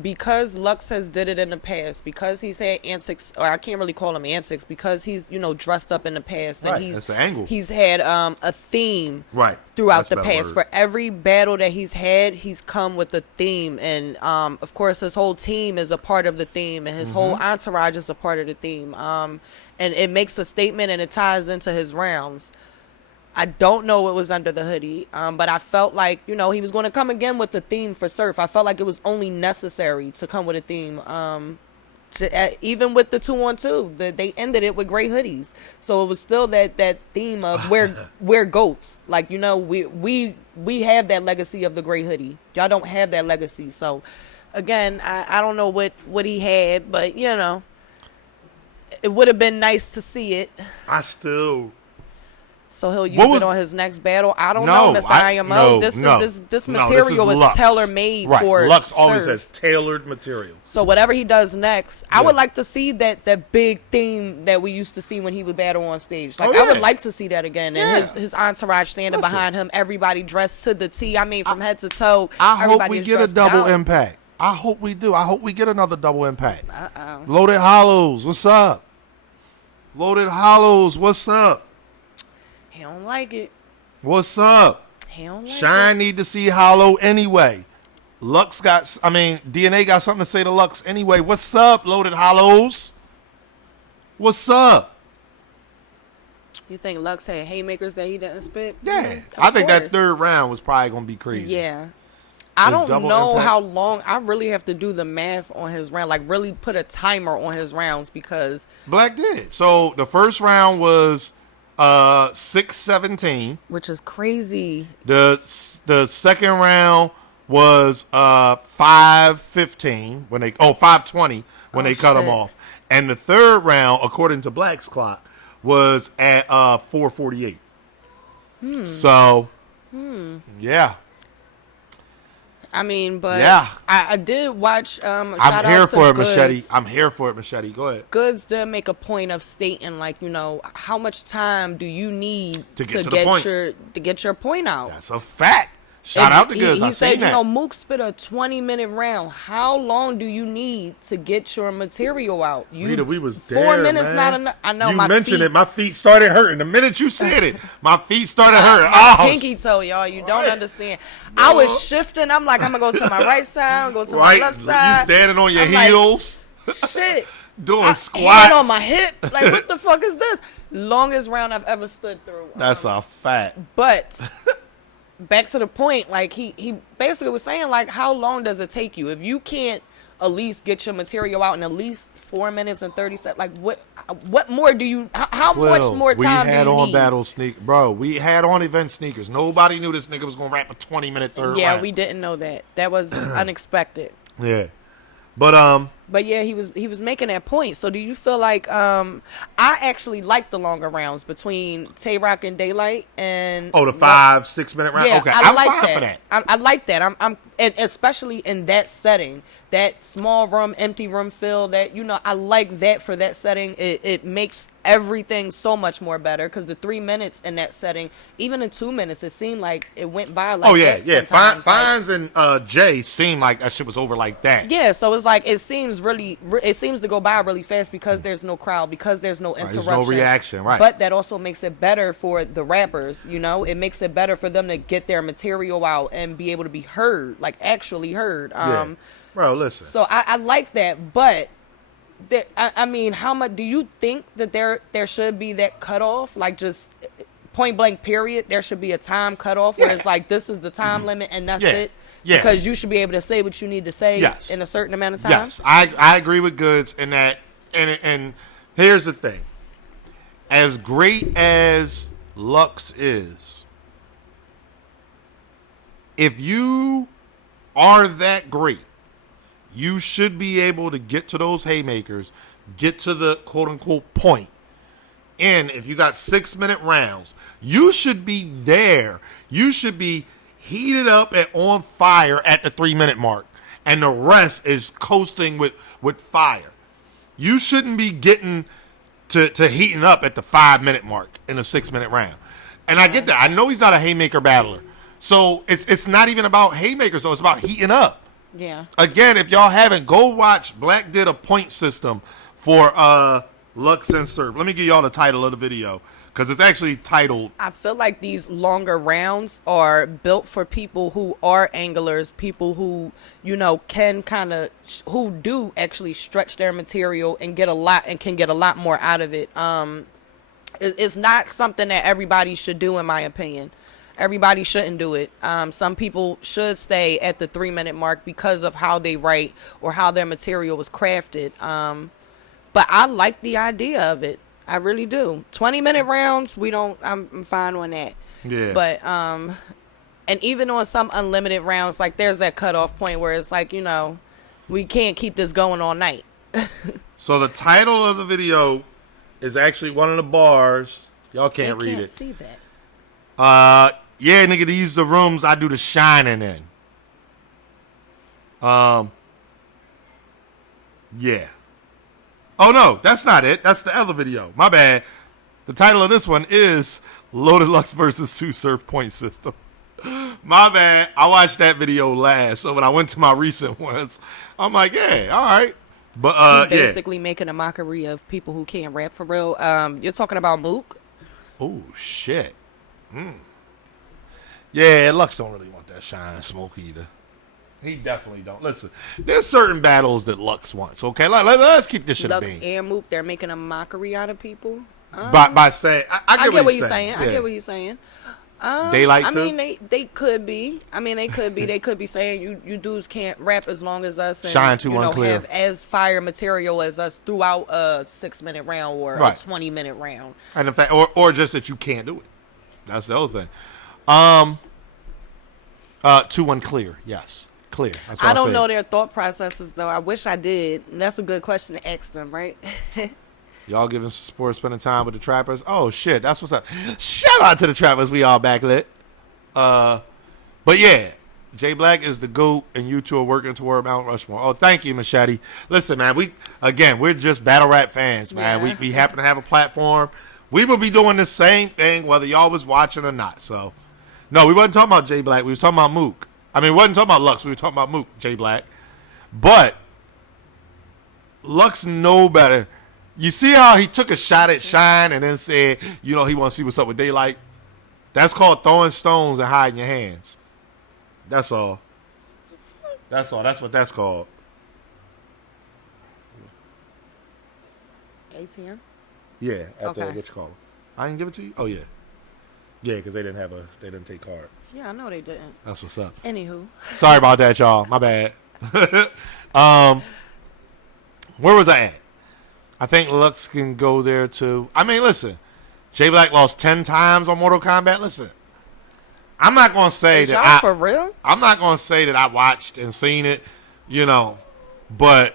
because Lux has did it in the past, because he's had antics, or I can't really call him antics, because he's, dressed up in the past, and that's the angle. He's had a theme that's throughout the past. For every battle that he's had, he's come with a theme, and of course his whole team is a part of the theme, and his whole entourage is a part of the theme, and it makes a statement and it ties into his rounds. I don't know what was under the hoodie, but I felt like, he was going to come again with the theme for Surf. I felt like it was only necessary to come with a theme. Even with the 2-on-2, they ended it with gray hoodies. So it was still that theme of we're goats. Like, we have that legacy of the gray hoodie. Y'all don't have that legacy. So, again, I don't know what he had, but, it would have been nice to see it. So he'll use it on his next battle. I don't know, Mr. IMO. This material is tailor made for Lux always has tailored material. So whatever he does next, I would like to see that big theme that we used to see when he would battle on stage. Like I would like to see that again. And his entourage standing behind him, everybody dressed to the T. I mean, from head to toe. I hope we get a double impact. I hope we do. I hope we get another double impact. Loaded Hollows, what's up? Loaded Hollows, what's up? He don't like it. What's up? He don't like Shine it. need to see Hollow anyway. DNA got something to say to Lux anyway. What's up, Loaded Hollows? What's up? You think Lux had haymakers that he didn't spit? Yeah. I think that third round was probably going to be crazy. Yeah. I don't know how long. I really have to do the math on his round. Like, really put a timer on his rounds because... Black did. So, the first round was... 6:17, which is crazy. The second round was 5:15 when they 5:20 when they cut him off, and the third round, according to Black's clock, was at 4:48. So, yeah. I mean, but yeah, I did watch. I'm here for it, Machete. I'm here for it, Machete. Go ahead. Goods did make a point of stating, like, how much time do you need to get your point out? That's a fact. Shout out to Goods. He said, Mook spit a 20-minute round. How long do you need to get your material out? Rita, we was there, 4 minutes, man. not enough. I know. You my mentioned feet, it. My feet started hurting. The minute you said it, my feet started hurting. My pinky toe, y'all. You don't understand. I was shifting. I'm like, I'm going to go to my right side. I'm going to go to my left side. You standing on your heels. Like, shit. Doing squats. Hand on my hip. Like, what the fuck is this? Longest round I've ever stood through. That's a fact. But... back to the point, like he basically was saying, like, how long does it take you if you can't at least get your material out in at least 4 minutes and 30 seconds? Like, what more do you? How much more time? We had do you on need? battle sneak, bro. We had on event sneakers. Nobody knew this nigga was gonna rap a 20-minute third round. Yeah, we didn't know that. That was unexpected. Yeah, but yeah, he was making that point. So do you feel like I actually like the longer rounds between Tay Rock and Daylight and the 5-6 minute round? Yeah, okay, I'm like fine that. For that. I like that. I'm and especially in that setting, that small room, empty room feel. That I like that for that setting. It makes everything so much more better because the 3 minutes in that setting, even in 2 minutes, it seemed like it went by like that. Fines and Jay seemed like that shit was over like that. Yeah, so it's like it seems to go by really fast because there's no crowd, because there's no interruption, there's no reaction, right? But that also makes it better for the rappers. It makes it better for them to get their material out and be able to be heard, like actually heard. Bro, listen. So I like that, but I mean, how much do you think that there should be that cutoff? Like, just point blank period, there should be a time cutoff where it's like, this is the time limit and that's it? Yeah. Because you should be able to say what you need to say in a certain amount of time? Yes, I agree with Goods in that. And here's the thing. As great as Lux is, if you are that great, you should be able to get to those haymakers, get to the quote-unquote point. And if you got 6 minute rounds, you should be there. You should be heated up and on fire at the 3 minute mark. And the rest is coasting with fire. You shouldn't be getting to heating up at the 5 minute mark in a 6 minute round. And I get that. I know he's not a haymaker battler. So it's not even about haymakers, though. It's about heating up. Yeah. Again, if y'all haven't, go watch. Black did a point system for Lux and Surf. Let me give y'all the title of the video because it's actually titled. I feel like these longer rounds are built for people who are anglers, people who can kind of who do actually stretch their material and get a lot and can get a lot more out of it. It's not something that everybody should do, in my opinion. Everybody shouldn't do it. Some people should stay at the 3 minute mark because of how they write or how their material was crafted. But I like the idea of it. I really do. 20-minute rounds, I'm fine on that. Yeah. But, and even on some unlimited rounds, like there's that cutoff point where it's like, we can't keep this going all night. So the title of the video is actually one of the bars Y'all can't read can't it. See that. Yeah, nigga, these the rooms I do the shining in. Yeah. Oh no, that's not it. That's the other video. My bad. The title of this one is Loaded Lux versus Two Surf Point System. My bad. I watched that video last, so when I went to my recent ones, I'm like, yeah, all right. But basically making a mockery of people who can't rap for real. You're talking about Mook? Oh shit. Yeah, Lux don't really want that shine and smoke either. He definitely don't. Listen, there's certain battles that Lux wants. Okay, let's keep this shit a Lux bean. and Mook, they're making a mockery out of people. By saying, I get what he's saying. I get what he's saying. Daylight I too? mean, they could be. I mean, they could be. They could be saying you dudes can't rap as long as us and Shine too unclear. have as fire material as us throughout a 6-minute round or a 20-minute round. And in fact, or just that you can't do it. That's the other thing. Too unclear. Yes, clear. That's what I don't know their thought processes though. I wish I did. And that's a good question to ask them, right? Y'all giving support, spending time with the trappers. Oh shit, that's what's up. Shout out to the trappers. We all backlit. But yeah, J Black is the GOAT, and you two are working toward Mount Rushmore. Oh, thank you, Machete. Listen, man, we're just battle rap fans, man. Yeah. We happen to have a platform. We will be doing the same thing whether y'all was watching or not. So, no, we wasn't talking about J Black. We was talking about Mook. I mean, we wasn't talking about Lux. We were talking about Mook, J Black. But Lux know better. You see how he took a shot at Shine and then said, he want to see what's up with Daylight? That's called throwing stones and hiding your hands. That's all. That's all. That's what that's called. ATM? Yeah, at the, Okay. what you call it? I didn't give it to you? Oh, yeah. Yeah, because they didn't take cards. Yeah, I know they didn't. That's what's up. Anywho. Sorry about that, y'all. My bad. Where was I at? I think Lux can go there too. I mean, listen, J Black lost 10 times on Mortal Kombat. Listen, I'm not gonna say Is that y'all for real? I'm not gonna say that I watched and seen it, but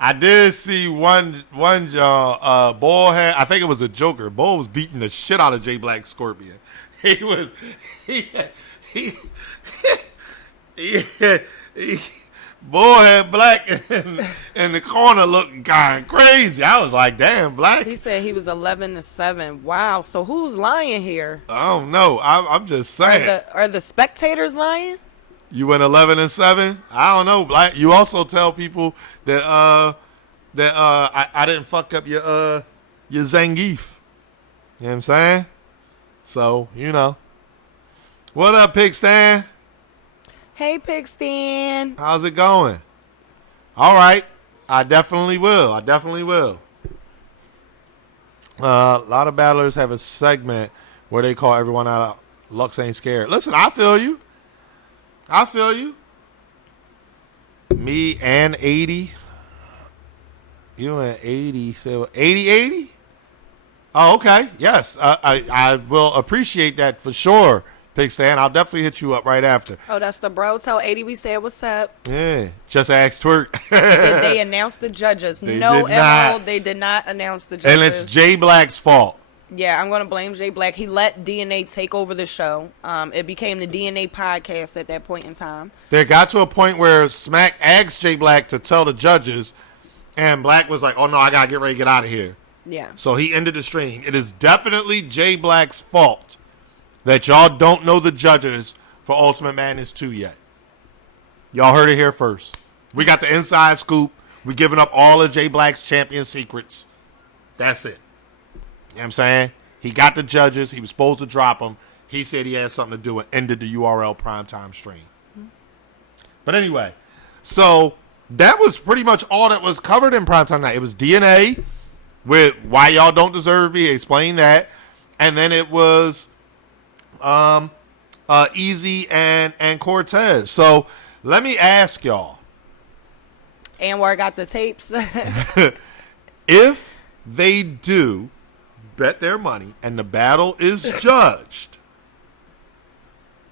I did see one Bull had, I think it was a Joker. Bull was beating the shit out of J Black Scorpion. He Bull had Black in the corner looking kind of crazy. I was like, damn, Black. He said he was 11-7. Wow. So who's lying here? I don't know. I'm just saying. Are the spectators lying? You went 11-7. I don't know, Black. You also tell people that I didn't fuck up your Zangief. You know what I'm saying? So what up, Pig Stan? Hey, Pig Stan. How's it going? All right. I definitely will. A lot of battlers have a segment where they call everyone out. Lux ain't scared. Listen, I feel you. Me and 80. You and 80. So 80? Oh, okay. Yes. I will appreciate that for sure, Pig Stan. I'll definitely hit you up right after. Oh, that's the bro. Tell 80 we said what's up. Yeah. Just ask Twerk. Did they announce the judges? They No, did not. Emerald, they did not announce the judges. And it's J Black's fault. Yeah, I'm going to blame J Black. He let DNA take over the show. It became the DNA podcast at that point in time. There got to a point where Smack asked J Black to tell the judges, and Black was like, oh no, I got to get ready to get out of here. Yeah. So he ended the stream. It is definitely J Black's fault that y'all don't know the judges for Ultimate Madness 2 yet. Y'all heard it here first. We got the inside scoop. We giving up all of J Black's champion secrets. That's it. You know what I'm saying? He got the judges. He was supposed to drop them. He said he had something to do and ended the URL Primetime stream. Mm-hmm. But anyway, so that was pretty much all that was covered in Primetime Night. It was DNA with why y'all don't deserve me. Explain that. And then it was Easy and Cortez. So let me ask y'all. AnR got the tapes. If they do bet their money and the battle is judged,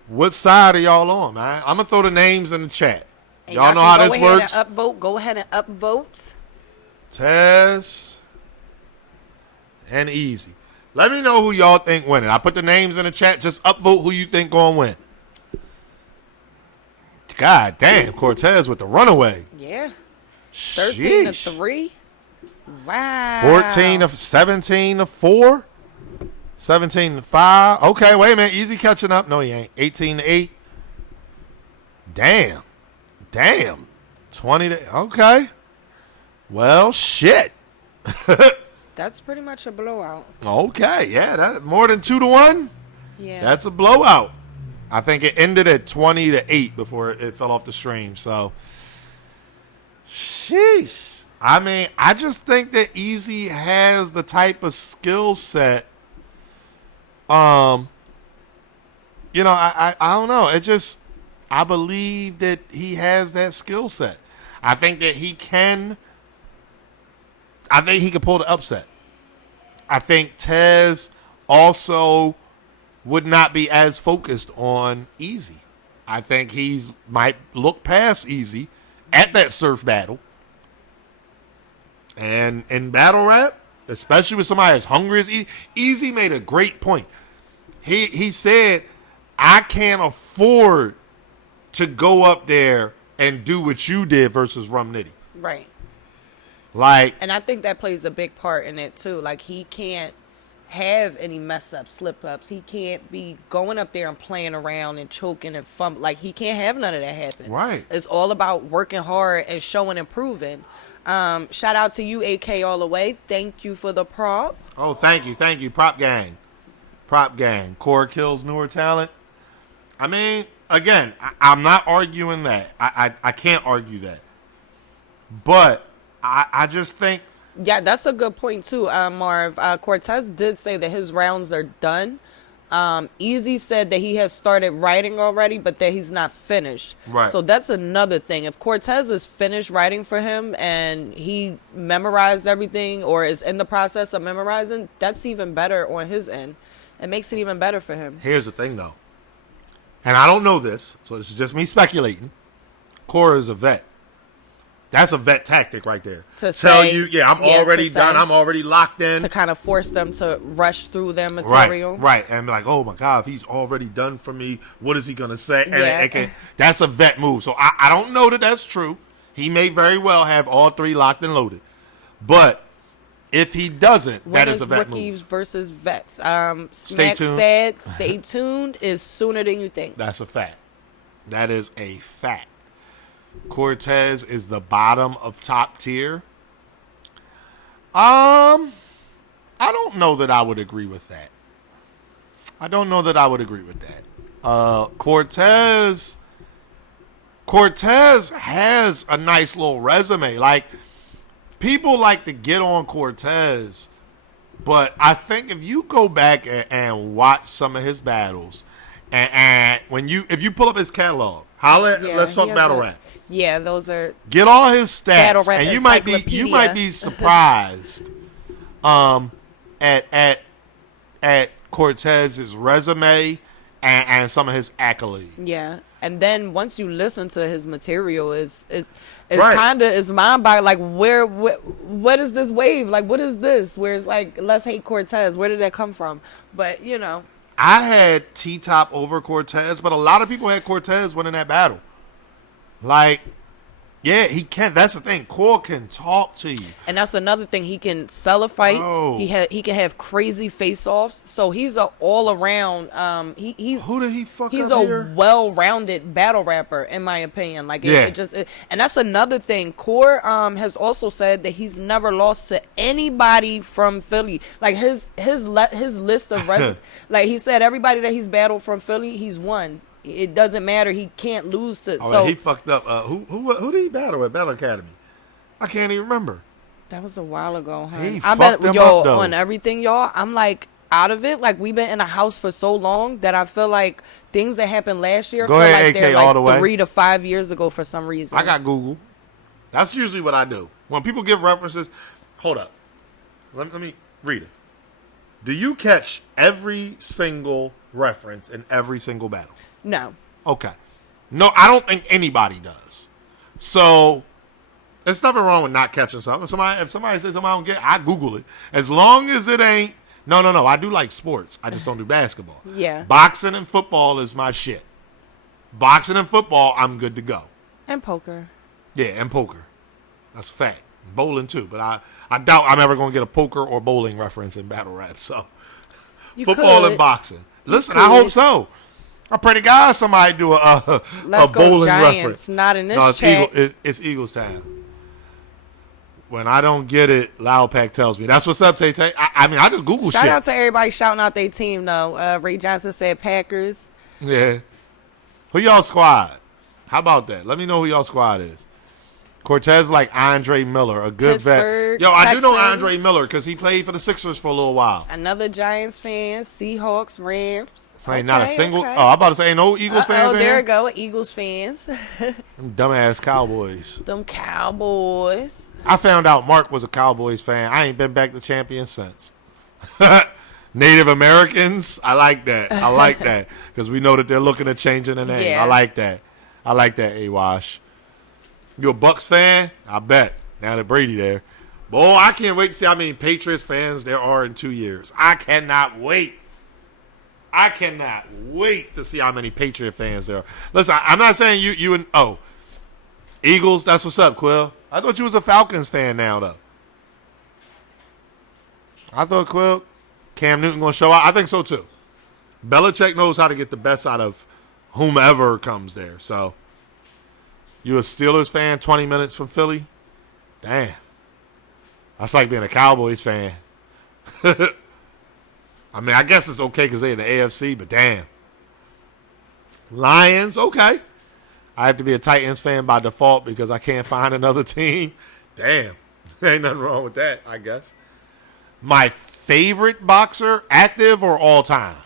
what side are y'all on, man? I'm going to throw the names in the chat. And y'all know how this works? Go ahead and upvote. Tez and Easy. Let me know who y'all think winning. I put the names in the chat. Just upvote who you think gonna win. God damn, Cortez with the runaway. Yeah. Sheesh. 13-3. Wow. 17-4. 17-5. Okay, wait a minute. Easy catching up. No, he ain't. 18-8. Damn. 20 to. Okay. Well, shit. That's pretty much a blowout. Okay, yeah, that more than 2-1. Yeah. That's a blowout. I think it ended at 20-8 before it fell off the stream. So, sheesh. I mean, I just think that Easy has the type of skill set. I don't know. I believe that he has that skill set. I think that he can. I think he could pull the upset. I think Tez also would not be as focused on Easy. I think he might look past Easy at that surf battle. And in battle rap, especially with somebody as hungry as Easy, Easy made a great point. He said, I can't afford to go up there and do what you did versus Rum Nitty. Right. Like, and I think that plays a big part in it too. Like, he can't have any mess ups, slip ups. He can't be going up there and playing around and choking and fumbling. Like, he can't have none of that happen. Right. It's all about working hard and showing and proving. Shout out to you, AK, all the way. Thank you for the prop. Oh, thank you. Prop gang. Core kills newer talent. I mean, again, I'm not arguing that. I can't argue that. But I just think. Yeah, that's a good point too, Marv. Cortez did say that his rounds are done. Easy said that he has started writing already, but that he's not finished. Right. So that's another thing. If Cortez is finished writing for him and he memorized everything or is in the process of memorizing, that's even better on his end. It makes it even better for him. Here's the thing, though. And I don't know this, so this is just me speculating. Core is a vet. That's a vet tactic right there. To tell say, you, I'm already done. I'm already locked in. To kind of force them to rush through their material. Right. And be like, oh, my God, if he's already done for me, what is he going to say? And Yeah. that's a vet move. So I don't know that that's true. He may very well have all three locked and loaded. But if he doesn't, that is a vet rookies move. versus vets. Stay tuned. Said, stay tuned is sooner than you think. That's a fact. That is a fact. Cortez is the bottom of top tier. I don't know that I would agree with that. Cortez has a nice little resume. Like, people like to get on Cortez, but I think if you go back and watch some of his battles, and if you pull up his catalog, let's talk battle rap. Yeah, those are. Get all his stats, rap and you might be surprised at Cortez's resume and some of his accolades. Yeah, and then once you listen to his material, it Right. kind of is mind-boggling. Like, what is this wave? Like, what is this? Where it's like, let's hate Cortez. Where did that come from? But I had T-Top over Cortez, but a lot of people had Cortez winning that battle. Like, yeah, he can. That's the thing. Core can talk to you, and that's another thing. He can sell a fight. Bro. He can have crazy face-offs. So he's a all-around. He's who did he fuck He's up a here? well-rounded battle rapper, in my opinion. Like, Yeah. and that's another thing. Core has also said that he's never lost to anybody from Philly. Like, his list of like, he said everybody that he's battled from Philly, he's won. It doesn't matter. He can't lose to. Oh, so he fucked up. Who did he battle at Battle Academy? I can't even remember. that was a while ago, huh? He I fucked bet him up, though. on everything, y'all. I'm like out of it. Like, we've been in a house for so long that I feel like things that happened last year Go feel ahead, like AK, they're all the like way. 3 to 5 years ago for some reason. I got Google. That's usually what I do. When people give references, hold up. Let me read it. Do you catch every single reference in every single battle? No. Okay. No, I don't think anybody does. So, there's nothing wrong with not catching something. If somebody says something I don't get, I Google it. As long as it ain't No. I do like sports. I just don't do basketball. Yeah. Boxing and football is my shit. Boxing and football, I'm good to go. And poker. Yeah, and poker. That's a fact. Bowling too, but I doubt I'm ever going to get a poker or bowling reference in battle rap. So, football and boxing. Listen, I hope so. I pray to God somebody do a bowling Giants, reference. not in this No, it's chat. It's Eagles time. When I don't get it, Loud Pack tells me. That's what's up, Tay Tay. I mean, I just Google shit. Shout out to everybody shouting out their team, though. Ray Johnson said Packers. Yeah. Who y'all squad? How about that? Let me know who y'all squad is. Cortez like Andre Miller, a good Pittsburgh, vet. Yo, I do know Texans. Andre Miller because he played for the Sixers for a little while. Another Giants fan. Seahawks, Rams. So ain't not a single. Okay. Oh, I'm about to say ain't no Eagles fans. Oh, in there here? we go. Eagles fans. Them dumbass Cowboys. Them Cowboys. I found out Mark was a Cowboys fan. I ain't been back to champion since. Native Americans, I like that. I like that because we know that they're looking at changing the name. Yeah. I like that. I like that, A-Wash. You a Bucks fan? I bet. Now that Brady there. Boy, I can't wait to see how many Patriots fans there are in 2 years. I cannot wait. I cannot wait to see how many Patriot fans there are. Listen, I'm not saying you and Eagles, that's what's up, Quill. I thought you was a Falcons fan now, though. I thought, Quill, Cam Newton going to show out. I think so, too. Belichick knows how to get the best out of whomever comes there. So, you a Steelers fan 20 minutes from Philly? Damn. That's like being a Cowboys fan. I mean, I guess it's okay because they're in the AFC, but damn. Lions, okay. I have to be a Titans fan by default because I can't find another team. Damn. Ain't nothing wrong with that, I guess. My favorite boxer, active or all time?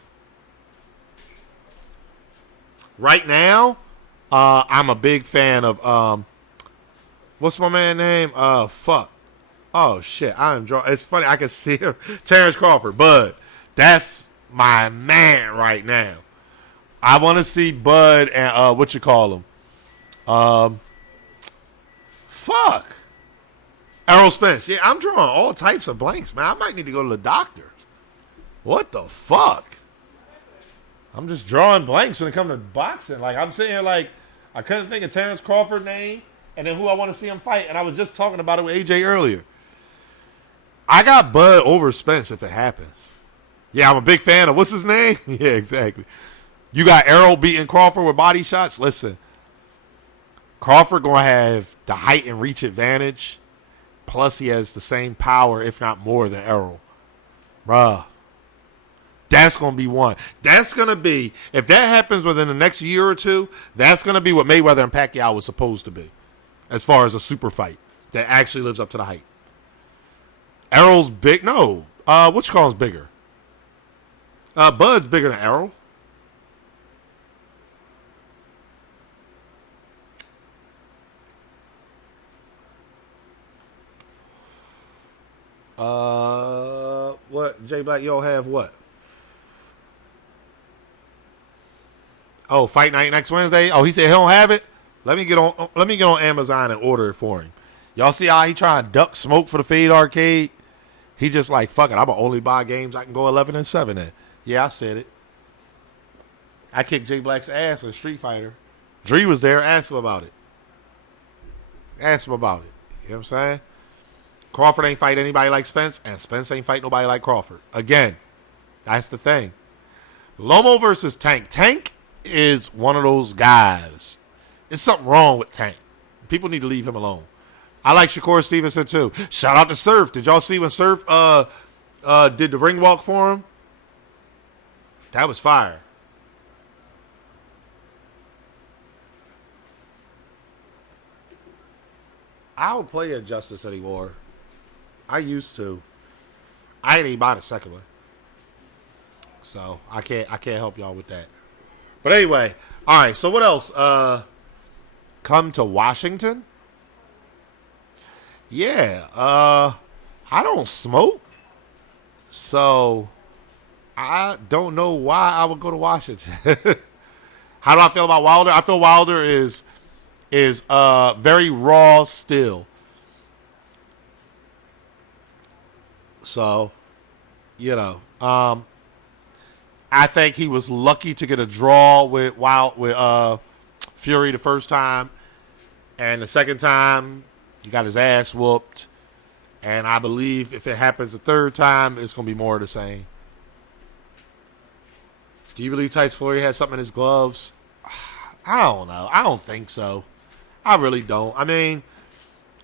Right now, I'm a big fan of, what's my man's name? Fuck. Oh, shit. I enjoy. It's funny. I can see him. Terrence Crawford. Bud. That's my man right now. I want to see Bud and, what you call him? Fuck. Errol Spence. Yeah, I'm drawing all types of blanks, man. I might need to go to the doctors. What the fuck? I'm just drawing blanks when it comes to boxing. Like, I'm sitting here like, I couldn't think of Terrence Crawford's name and then who I want to see him fight. And I was just talking about it with AJ earlier. I got Bud over Spence if it happens. Yeah, I'm a big fan of, what's his name? Yeah, exactly. You got Errol beating Crawford with body shots? Listen, Crawford going to have the height and reach advantage. Plus, he has the same power, if not more, than Errol. Bruh. That's going to be one. That's going to be, if that happens within the next year or two, that's going to be what Mayweather and Pacquiao was supposed to be. As far as a super fight that actually lives up to the hype. Errol's big. No. What you call him bigger? Bud's bigger than Errol. What? J Black, y'all have what? Oh, fight night next Wednesday. Oh, he said he don't have it. Let me get on Amazon and order it for him. Y'all see how he trying to duck smoke for the Fade Arcade? He just like, fuck it. I'm gonna only buy games I can go 11-7 in. Yeah, I said it. I kicked J Black's ass in Street Fighter. Dree was there. Ask him about it. Ask him about it. You know what I'm saying? Crawford ain't fight anybody like Spence, and Spence ain't fight nobody like Crawford. Again, that's the thing. Lomo versus Tank. Tank is one of those guys. There's something wrong with Tank. People need to leave him alone. I like Shakur Stevenson too. Shout out to Surf. Did y'all see when Surf did the ring walk for him? That was fire. I would play a Justice anymore. I used to. I didn't even buy the second one. So I can't help y'all with that. But anyway, all right, so what else? Come to Washington? Yeah, I don't smoke. So I don't know why I would go to Washington. How do I feel about Wilder? I feel Wilder is very raw still. So You know, I think he was lucky to get a draw with Fury the first time, and the second time he got his ass whooped. And I believe if it happens the third time, it's going to be more of the same. Do you believe Tyson Fury had something in his gloves? I don't know. I don't think so. I really don't. I mean,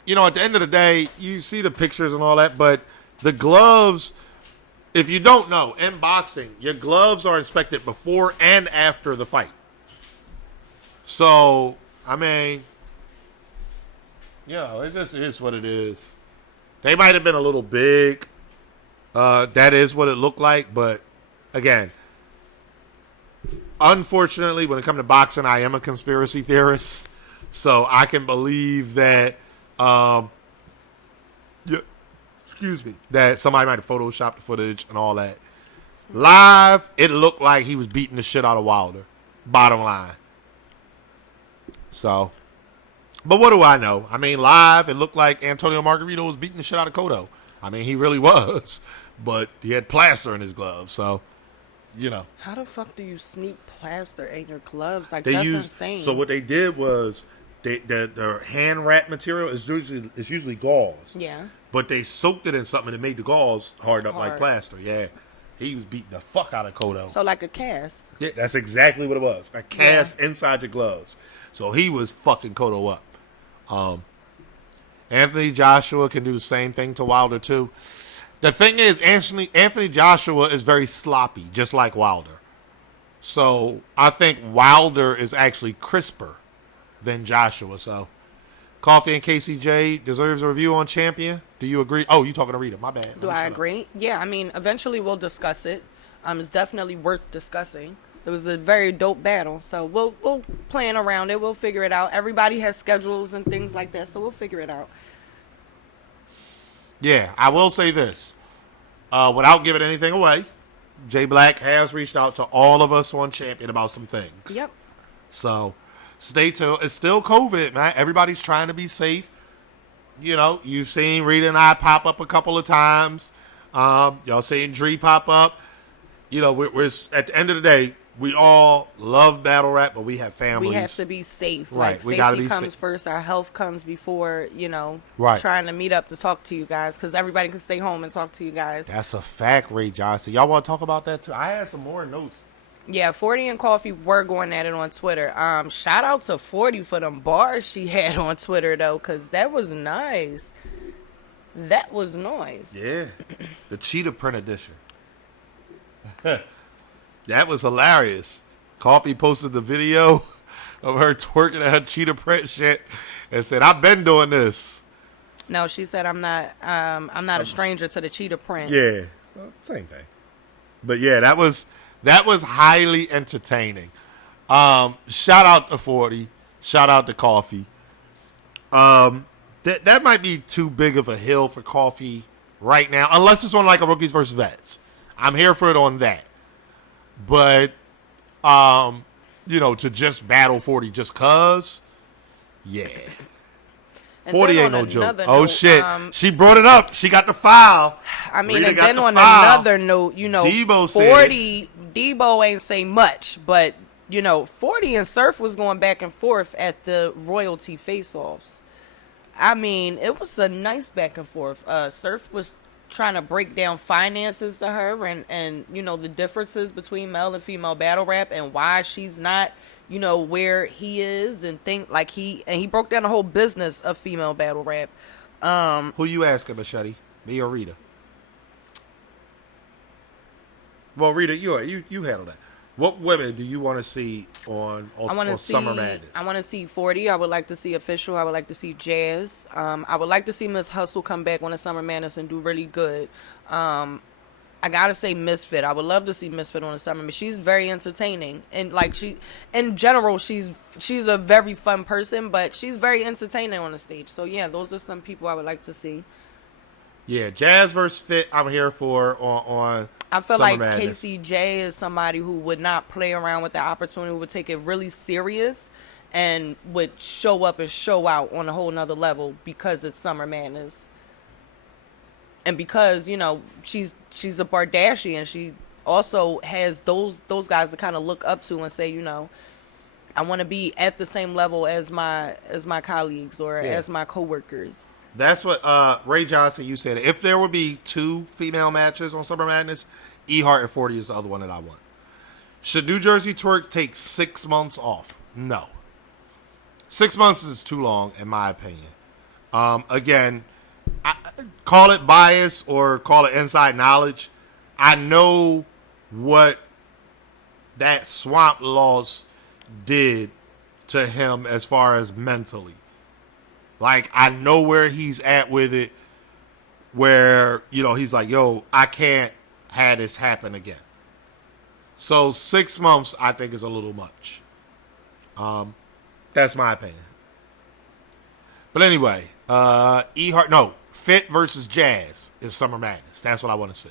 you know, at the end of the day, you see the pictures and all that, but the gloves, if you don't know, in boxing, your gloves are inspected before and after the fight. So, I mean, you know, it just is what it is. They might have been a little big. That is what it looked like. But, again, unfortunately, when it comes to boxing, I am a conspiracy theorist. So I can believe that, that somebody might have photoshopped the footage and all that. Live, it looked like he was beating the shit out of Wilder. Bottom line. So, but what do I know? I mean, live, it looked like Antonio Margarito was beating the shit out of Cotto. I mean, he really was. But he had plaster in his gloves, so, you know. How the fuck do you sneak plaster in your gloves? Like, that's insane. So what they did was, the hand wrap material is usually gauze. Yeah. But they soaked it in something and made the gauze hard up like plaster. Yeah. He was beating the fuck out of Cotto. So like a cast. Yeah, that's exactly what it was. A cast inside your gloves. So he was fucking Cotto up. Anthony Joshua can do the same thing to Wilder too. The thing is, Anthony Joshua is very sloppy, just like Wilder. So I think Wilder is actually crisper than Joshua. So Coffee and KCJ deserves a review on Champion. Do you agree? Oh, you talking to Rita? My bad. Do I agree? Yeah, I mean, eventually we'll discuss it. It's definitely worth discussing. It was a very dope battle, so we'll plan around it. We'll figure it out. Everybody has schedules and things like that, so we'll figure it out. Yeah, I will say this. Without giving anything away, Jay Black has reached out to all of us on Champion about some things. Yep. So stay tuned. It's still COVID, man. Everybody's trying to be safe. You know, you've seen Rita and I pop up a couple of times. Y'all seen Dree pop up. You know, we're at the end of the day, we all love battle rap, but we have families. We have to be safe. Right. Like, We gotta be comes safe first. Our health comes before, you know, right. Trying to meet up to talk to you guys, because everybody can stay home and talk to you guys. That's a fact, Ray Johnson. Y'all want to talk about that too? I had some more notes. Yeah, 40 and Coffee were going at it on Twitter. Shout out to 40 for them bars she had on Twitter, though, because that was nice. That was nice. Yeah. The cheetah print edition. That was hilarious. Coffee posted the video of her twerking at her cheetah print shit and said, I've been doing this. No, she said, I'm not a stranger to the cheetah print. Yeah. Well, same thing. But yeah, that was highly entertaining. Shout out to 40. Shout out to Coffee. That might be too big of a hill for Coffee right now, unless it's on like a Rookies versus Vets. I'm here for it on that. But, you know, to just battle 40 just cause, yeah. And 40 ain't no joke. Oh, shit. She brought it up. She got the file. I mean, Rita, and then on another note, you know, Debo 40, Debo ain't say much, but, you know, 40 and Surf was going back and forth at the royalty face-offs. I mean, it was a nice back and forth. Surf was trying to break down finances to her and you know, the differences between male and female battle rap and why she's not, you know, where he is, and think like he broke down the whole business of female battle rap. Who you asking, Machete? Me or Rita? Well, Rita, you handle that. What women do you want to see on Summer Madness? I want to see 40. I would like to see Official. I would like to see Jazz. I would like to see Miss Hustle come back on the Summer Madness and do really good. I gotta say Misfit. I would love to see Misfit on the Summer, but she's very entertaining, and like in general, she's a very fun person, but she's very entertaining on the stage. So yeah, those are some people I would like to see. Yeah, Jazz versus Fit. I'm here for on. I feel Summer like Madness. KCJ is somebody who would not play around with the opportunity, would take it really serious, and would show up and show out on a whole nother level because it's Summer Madness. and because she's a Bardashian, she also has those guys to kind of look up to and say, I want to be at the same level as my colleagues or as my coworkers. That's what Ray Johnson, you said. If there would be 2 female matches on Summer Madness, E-Heart and 40 is the other one that I want. Should New Jersey Twerk take 6 months off? No. 6 months is too long, in my opinion. Again, call it bias or call it inside knowledge. I know what that swamp loss did to him as far as mentally. Like, I know where he's at with it, where, he's like, yo, I can't have this happen again. So 6 months, I think, is a little much. That's my opinion. But anyway, Fit versus Jazz is Summer Madness. That's what I want to see.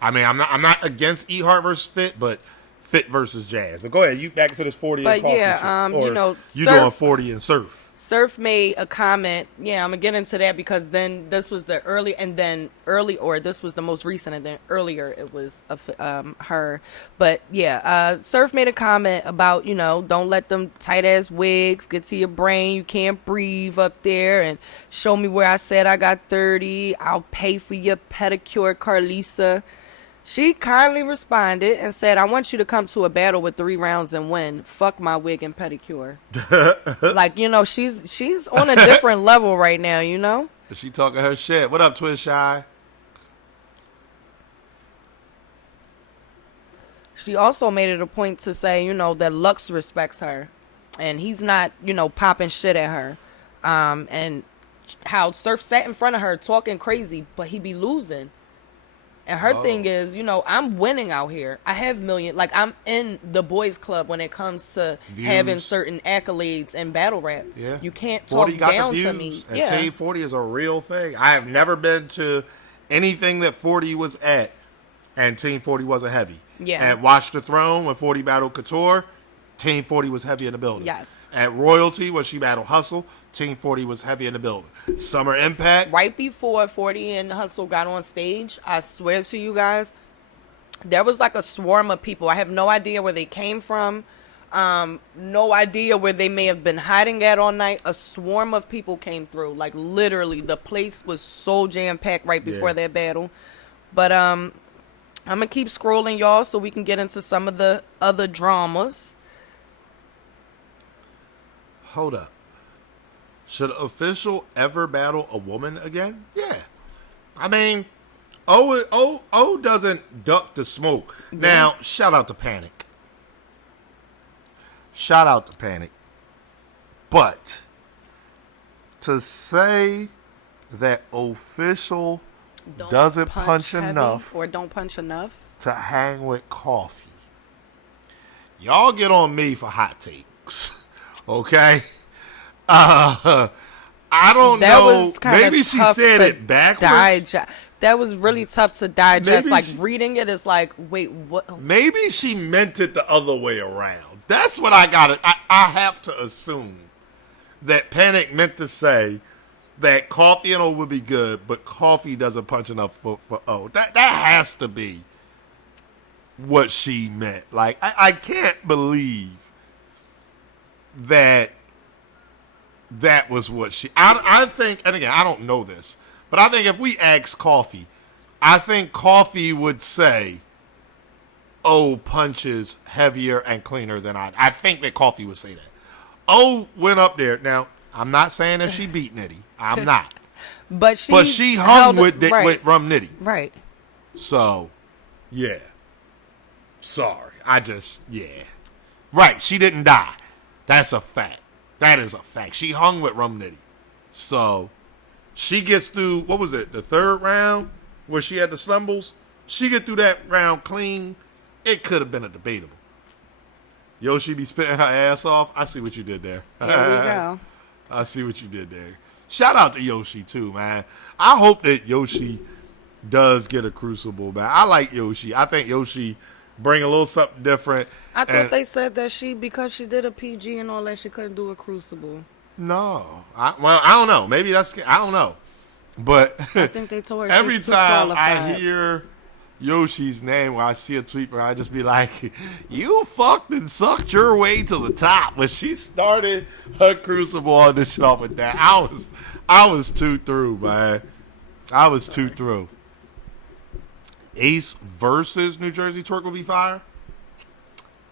I mean, I'm not against E-Heart versus Fit, but Fit versus Jazz. But go ahead, you back to this 40 and coffee shit. You doing 40 and surf. Surf made a comment. Yeah, I'm gonna get into that because then this was the early, and then this was the most recent, and then earlier it was her. But yeah, Surf made a comment about don't let them tight ass wigs get to your brain. You can't breathe up there, and show me where I said I got 30. I'll pay for your pedicure, Carlisa. She kindly responded and said, I want you to come to a battle with 3 rounds and win. Fuck my wig and pedicure. Like, she's on a different level right now, She talking her shit. What up, Twist Shy? She also made it a point to say, that Lux respects her. And he's not, popping shit at her. And how Surf sat in front of her talking crazy, but he be losing. And her thing is, I'm winning out here. I have like, I'm in the boys club when it comes to having certain accolades and battle rap. Yeah. You can't talk down to me. And Team 40 is a real thing. I have never been to anything that 40 was at, and Team 40 wasn't heavy. Yeah. At Watch the Throne, when 40 battled Couture, Team 40 was heavy in the building. Yes. At Royalty, when she battled Hustle, Team 40 was heavy in the building. Summer Impact. Right before 40 and Hustle got on stage, I swear to you guys, there was like a swarm of people. I have no idea where they came from. No idea where they may have been hiding at all night. A swarm of people came through. Like, literally, the place was so jam-packed right before that battle. But I'm going to keep scrolling, y'all, so we can get into some of the other dramas. Hold up. Should Official ever battle a woman again? Yeah. I mean, O doesn't duck the smoke. Yeah. Now, shout out to Panic. But to say that Official doesn't punch enough or don't punch enough to hang with Coffee, y'all get on me for hot takes. Okay? I don't know. Maybe she said it backwards. That was really tough to digest. Reading it is like, wait, what? Maybe she meant it the other way around. That's what I got it. I have to assume that Panic meant to say that Coffee and O would be good, but Coffee doesn't punch enough for O. That has to be what she meant. Like, I can't believe that was what she... I think, and again, I don't know this, but I think if we ask Coffee, I think Coffee would say, O punches heavier and cleaner than I think that Coffee would say that. O went up there. Now, I'm not saying that she beat Nitty. I'm not. But she hung with Rum Nitty. Right. So, yeah. Sorry. Right. She didn't die. That's a fact. That is a fact. She hung with Rum Nitty. So, she gets through, what was it, the 3rd round where she had the stumbles? She get through that round clean. It could have been a debatable. Yoshi be spitting her ass off. I see what you did there. There we go. I see what you did there. Shout out to Yoshi, too, man. I hope that Yoshi does get a Crucible, man. I like Yoshi. I think Yoshi bring a little something different. I thought they said that because she did a PG and all that, she couldn't do a Crucible. No. I don't know. Maybe I don't know. But I think they told her every she's too time I qualified. hear Yoshi's name or I see a tweet where I just be like, you fucked and sucked your way to the top. When she started her crucible on this shit off with that, I was too through, man. I was too through. Ace versus New Jersey Twerk will be fire.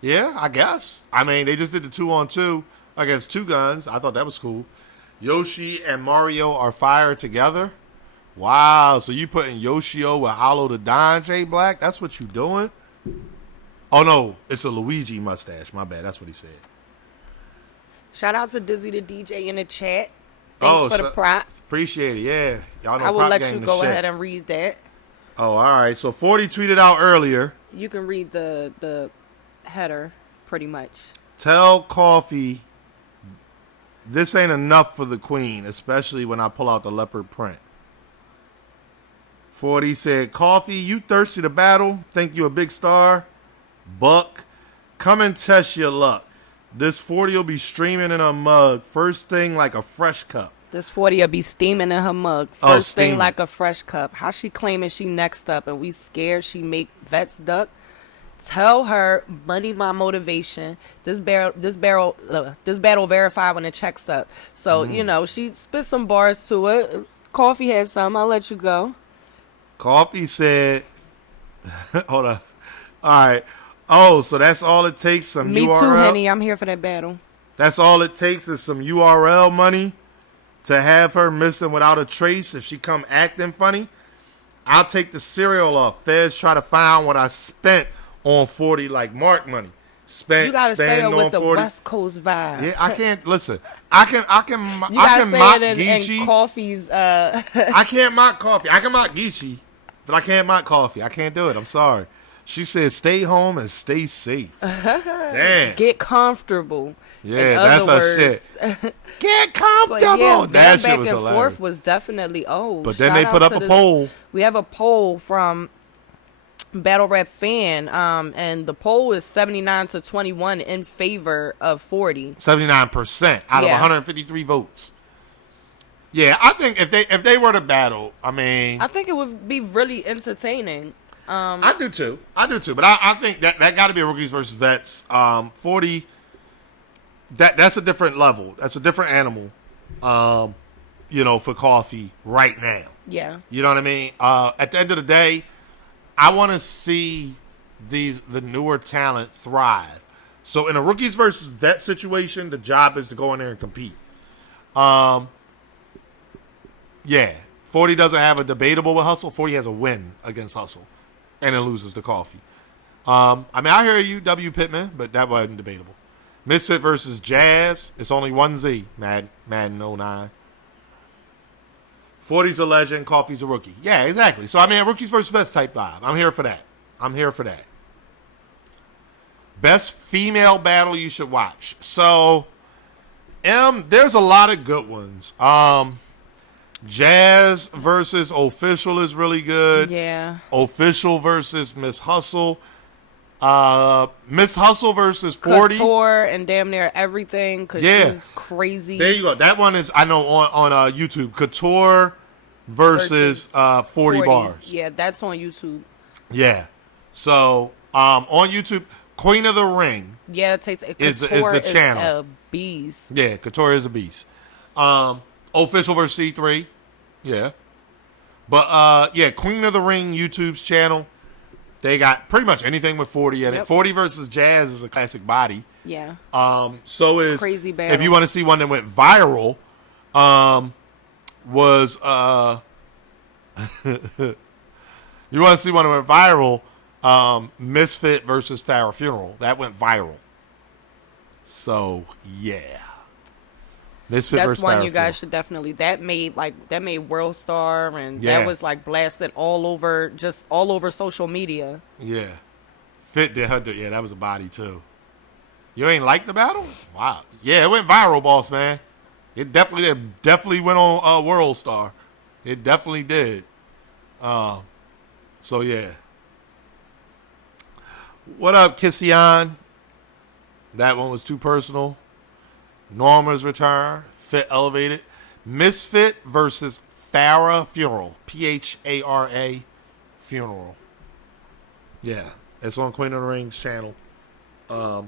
Yeah, I guess. I mean, they just did the 2-on-2 against Two Guns. I thought that was cool. Yoshi and Mario are fire together. Wow, so you putting Yoshio with Hollow the Don, J Black? That's what you doing? Oh, no, it's a Luigi mustache. My bad, that's what he said. Shout out to Dizzy the DJ in the chat. Thanks for the props. Appreciate it, yeah. Y'all know I will prop let game you the go shit. ahead and read that. Oh, all right. So 40 tweeted out earlier. You can read the header pretty much. Tell Coffee this ain't enough for the queen, especially when I pull out the leopard print. 40 said, Coffee, you thirsty to battle? Think you a big star? Buck, come and test your luck. This 40 will be streaming in a mug. First thing like a fresh cup. This 40 will be steaming in her mug. First thing like a fresh cup. How she claiming she next up and we scared she make vets duck? Tell her money my motivation. This battle verified when it checks up. So, you know, she spit some bars to it. Coffee had some. I'll let you go. Coffee said, hold on. All right. Oh, so that's all it takes, some Me URL? too, honey. I'm here for that battle. That's all it takes is some URL money to have her missing without a trace if she come acting funny. I'll take the cereal off. Feds try to find what I spent on 40 like Mark money. You gotta say it with the 40. West Coast vibe. Yeah, I can't listen. I can You gotta mock say it Geechee. in Coffee's. I can't mock Coffee. I can mock Geechee, but I can't mock Coffee. I can't do it. I'm sorry. She said, "Stay home and stay safe." Damn. Get comfortable. Yeah, that's her shit. Get comfortable. Yeah, that shit back was and hilarious. forth was definitely But then they put up a poll. We have a poll from Battle Rap Fan, and the poll is 79-21 in favor of 40. 79% out of 153 votes. Yeah, I think if they were to battle, I mean, I think it would be really entertaining. I do too. But I think that got to be a rookies versus vets. 40. That's a different level. That's a different animal. You know, for Coffee right now. Yeah. You know what I mean? At the end of the day, I want to see the newer talent thrive. So in a rookies versus vet situation, the job is to go in there and compete. Yeah, 40 doesn't have a debatable with Hustle. 40 has a win against Hustle, and it loses to Coffee. I mean, I hear you, W. Pittman, but that wasn't debatable. Misfit versus Jazz. It's only 1Z. Madden 09. 40's a legend. Coffee's a rookie. Yeah, exactly. So, I mean, rookies versus vets type vibe. I'm here for that. Best female battle you should watch. So, there's a lot of good ones. Jazz versus Official is really good. Yeah. Official versus Miss Hustle. Miss Hustle versus 40. Couture and damn near everything because she's crazy. There you go. That one is, I know, on YouTube. Couture versus 40 bars. Yeah, that's on YouTube. Yeah. So, on YouTube, Queen of the Ring. Yeah, it takes is the channel. Is a beast. Yeah, Couture is a beast. Official versus C3. Yeah. But, yeah, Queen of the Ring YouTube's channel. They got pretty much anything with 40 in it. 40 versus Jazz is a classic body. Yeah. So is crazy battle. If you want to see one that went viral, was you want to see one that went viral, Misfit versus Farrah Funeral. That went viral. So yeah. Misfit That's versus one Farrah you guys should definitely. That made World Star, and that was like blasted all over social media. Yeah, Fit did her. Yeah, that was a body too. You ain't like the battle? Wow. Yeah, it went viral, boss man. It definitely went on World Star. It definitely did. So yeah. What up, Kission? That one was too personal. Norma's return. Fit elevated. Misfit versus Phara Funeral. Phara Funeral. Yeah, it's on Queen of the Rings channel. Yeah,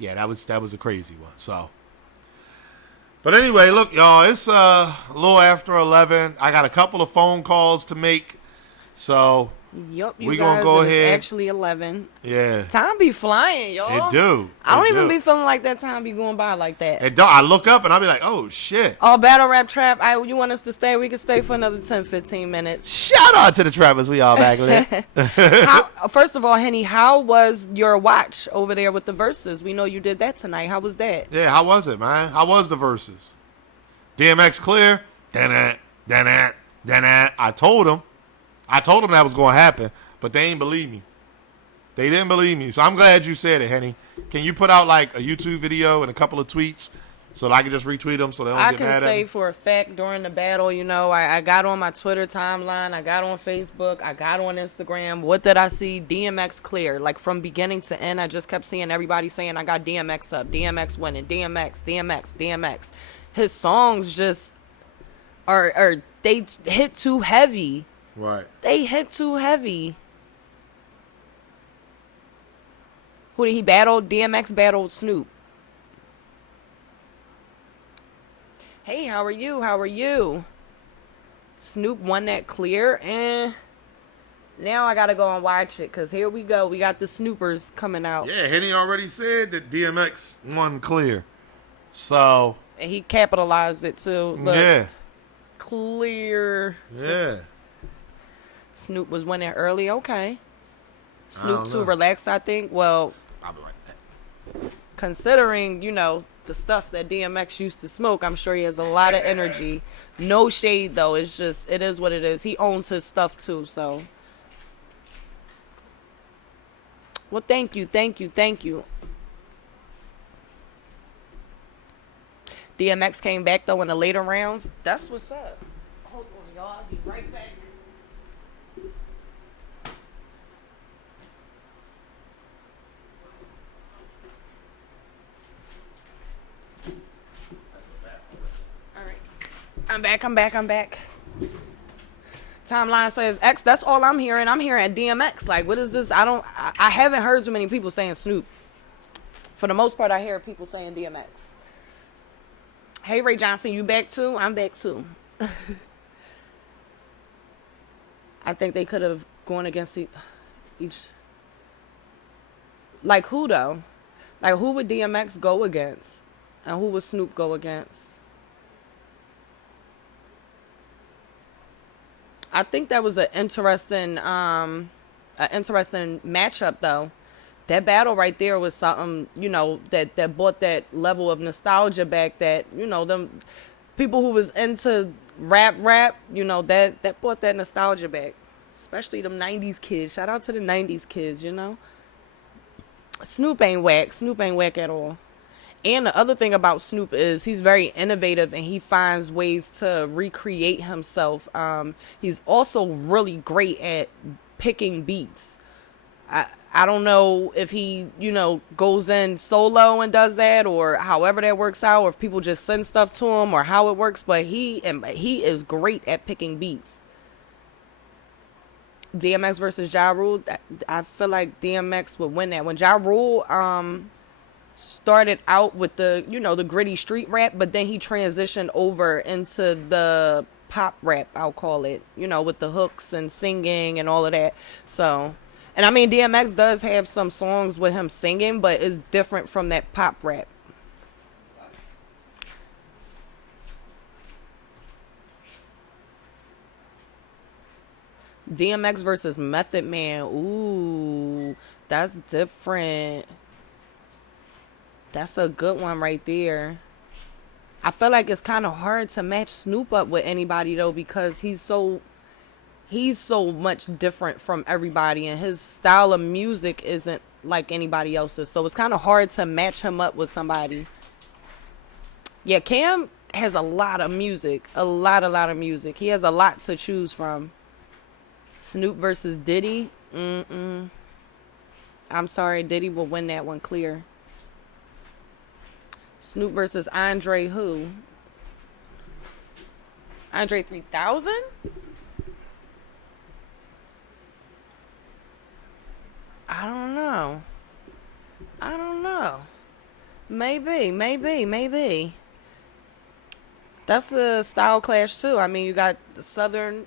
that was a crazy one. So, but anyway, look, y'all, it's a little after 11. I got a couple of phone calls to make, so Yup, we gonna go ahead. It's actually 11. Yeah, Time be flying, y'all. it do. I don't even be feeling like that time be going by like that. It don't. I look up and I be like, oh shit. Oh, battle rap trap. You want us to stay? We can stay for another 10, 15 minutes. Shout out to the trappers. We all back lit. First of all, Henny, how was your watch over there with the verses? We know you did that tonight. How was that? Yeah, how was it, man? How was the verses? DMX clear. I told him that was going to happen, but they ain't believe me. They didn't believe me. So I'm glad you said it, Henny. Can you put out like a YouTube video and a couple of tweets so that I can just retweet them so they don't get mad at me? I can say for a fact during the battle, I got on my Twitter timeline, I got on Facebook, I got on Instagram. What did I see? DMX clear. Like from beginning to end, I just kept seeing everybody saying I got DMX up, DMX winning, DMX. His songs just they hit too heavy. Right. They hit too heavy. Who did he battle? DMX battled Snoop. Hey, how are you? Snoop won that clear, and now I gotta go and watch it, because here we go. We got the Snoopers coming out. Yeah, Henny already said that DMX won clear. So. And he capitalized it, too. Look, yeah. Clear. Yeah. Snoop was winning early. Okay. Snoop too relaxed, I think. Well, I'll be right back. Considering, the stuff that DMX used to smoke, I'm sure he has a lot of energy. No shade, though. It is what it is. He owns his stuff, too, so. Well, thank you. DMX came back, though, in the later rounds. That's what's up. Hold on, y'all. I'll be right back. I'm back. Timeline says X. That's all I'm hearing. I'm hearing DMX. Like, what is this? I haven't heard too many people saying Snoop. For the most part, I hear people saying DMX. Hey, Ray Johnson, you back too? I'm back too. I think they could have gone against each. Like, who, though? Like, who would DMX go against? And who would Snoop go against? I think that was an interesting matchup, though. That battle right there was something, that brought that level of nostalgia back. That them people who was into rap, that brought that nostalgia back. Especially them '90s kids. Shout out to the '90s kids, Snoop ain't whack at all. And the other thing about Snoop is he's very innovative and he finds ways to recreate himself. He's also really great at picking beats. I don't know if he, goes in solo and does that, or however that works out, or if people just send stuff to him, or how it works, but he is great at picking beats. DMX versus Ja Rule, I feel like DMX would win that. When Ja Rule started out with the the gritty street rap, but then he transitioned over into the pop rap, I'll call it, with the hooks and singing and all of that. So, and I mean, DMX does have some songs with him singing, but it's different from that pop rap. DMX versus Method Man. Ooh, that's different. That's a good one right there. I feel like it's kind of hard to match Snoop up with anybody, though, because he's so much different from everybody, and his style of music isn't like anybody else's. So it's kind of hard to match him up with somebody. Yeah, Cam has a lot of music. A lot of music. He has a lot to choose from. Snoop versus Diddy. I'm sorry, Diddy will win that one clear. Snoop versus Andre who? Andre 3000? I don't know. Maybe. That's the style clash too. I mean, you got the southern.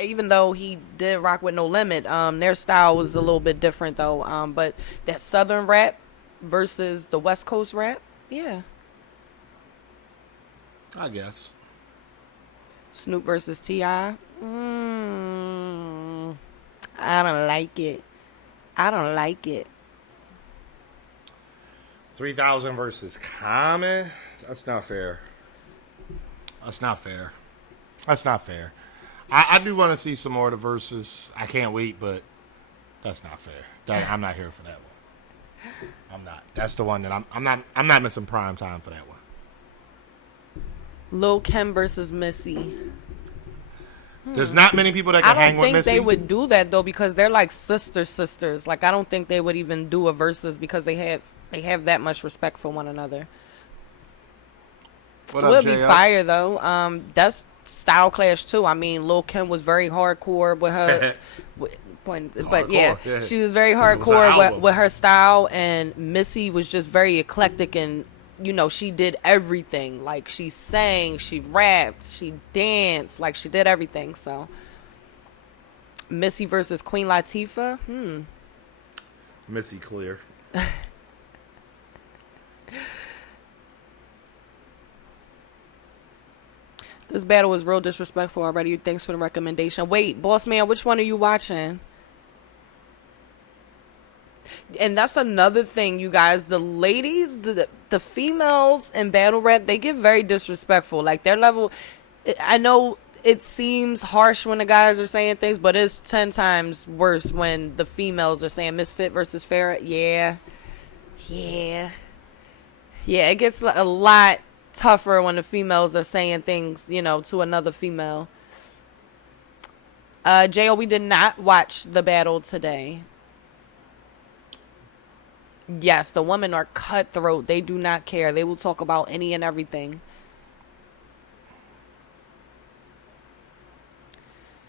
Even though he did rock with No Limit, their style was a little bit different though. But that southern rap versus the West Coast rap, yeah. I guess. Snoop versus T.I. I don't like it. 3000 versus Common. That's not fair. I do want to see some more of the verses. I can't wait, but that's not fair. I'm not here for that one. I'm not. That's the one that I'm not missing prime time for that one. Lil Kim versus Missy. There's not many people that can hang with Missy. I don't think they would do that though, because they're like sisters. Like I don't think they would even do a versus because they have that much respect for one another. What it up, would J.O.? be fire though. That's style clash too. I mean, Lil Kim was very hardcore with her, but yeah, she was very hardcore with her style, and Missy was just very eclectic, and you know, she did everything. Like she sang, she rapped, she danced, like she did everything. So Missy versus Queen Latifah. Missy clear. This battle was real disrespectful already. Thanks for the recommendation. Wait, boss man, which one are you watching? And that's another thing, you guys. The ladies, the females in battle rap, they get very disrespectful. Like their level, I know it seems harsh when the guys are saying things, but it's 10 times worse when the females are saying Misfit versus Farrah. Yeah. It gets a lot tougher when the females are saying things, you know, to another female. J.O., we did not watch the battle today. Yes, the women are cutthroat. They do not care. They will talk about any and everything.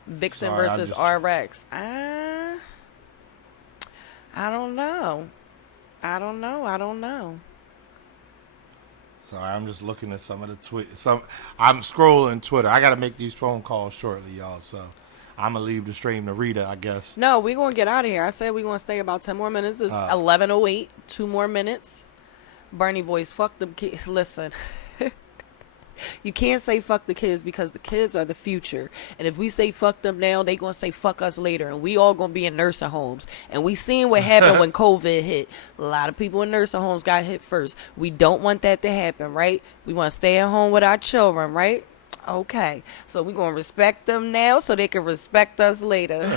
Vixen versus RX. I don't know. Sorry, I'm just looking at some of the I'm scrolling Twitter. I got to make these phone calls shortly, y'all. So I'm going to leave the stream to Rita, I guess. No, we're going to get out of here. I said we're going to stay about 10 more minutes. It's 11:08. 2 more minutes. Bernie voice, fuck them kids. Listen. You can't say fuck the kids because the kids are the future. And if we say fuck them now, they going to say fuck us later. And we all going to be in nursing homes. And we seen what happened when COVID hit. A lot of people in nursing homes got hit first. We don't want that to happen, right? We want to stay at home with our children, right? Okay. So we're going to respect them now so they can respect us later.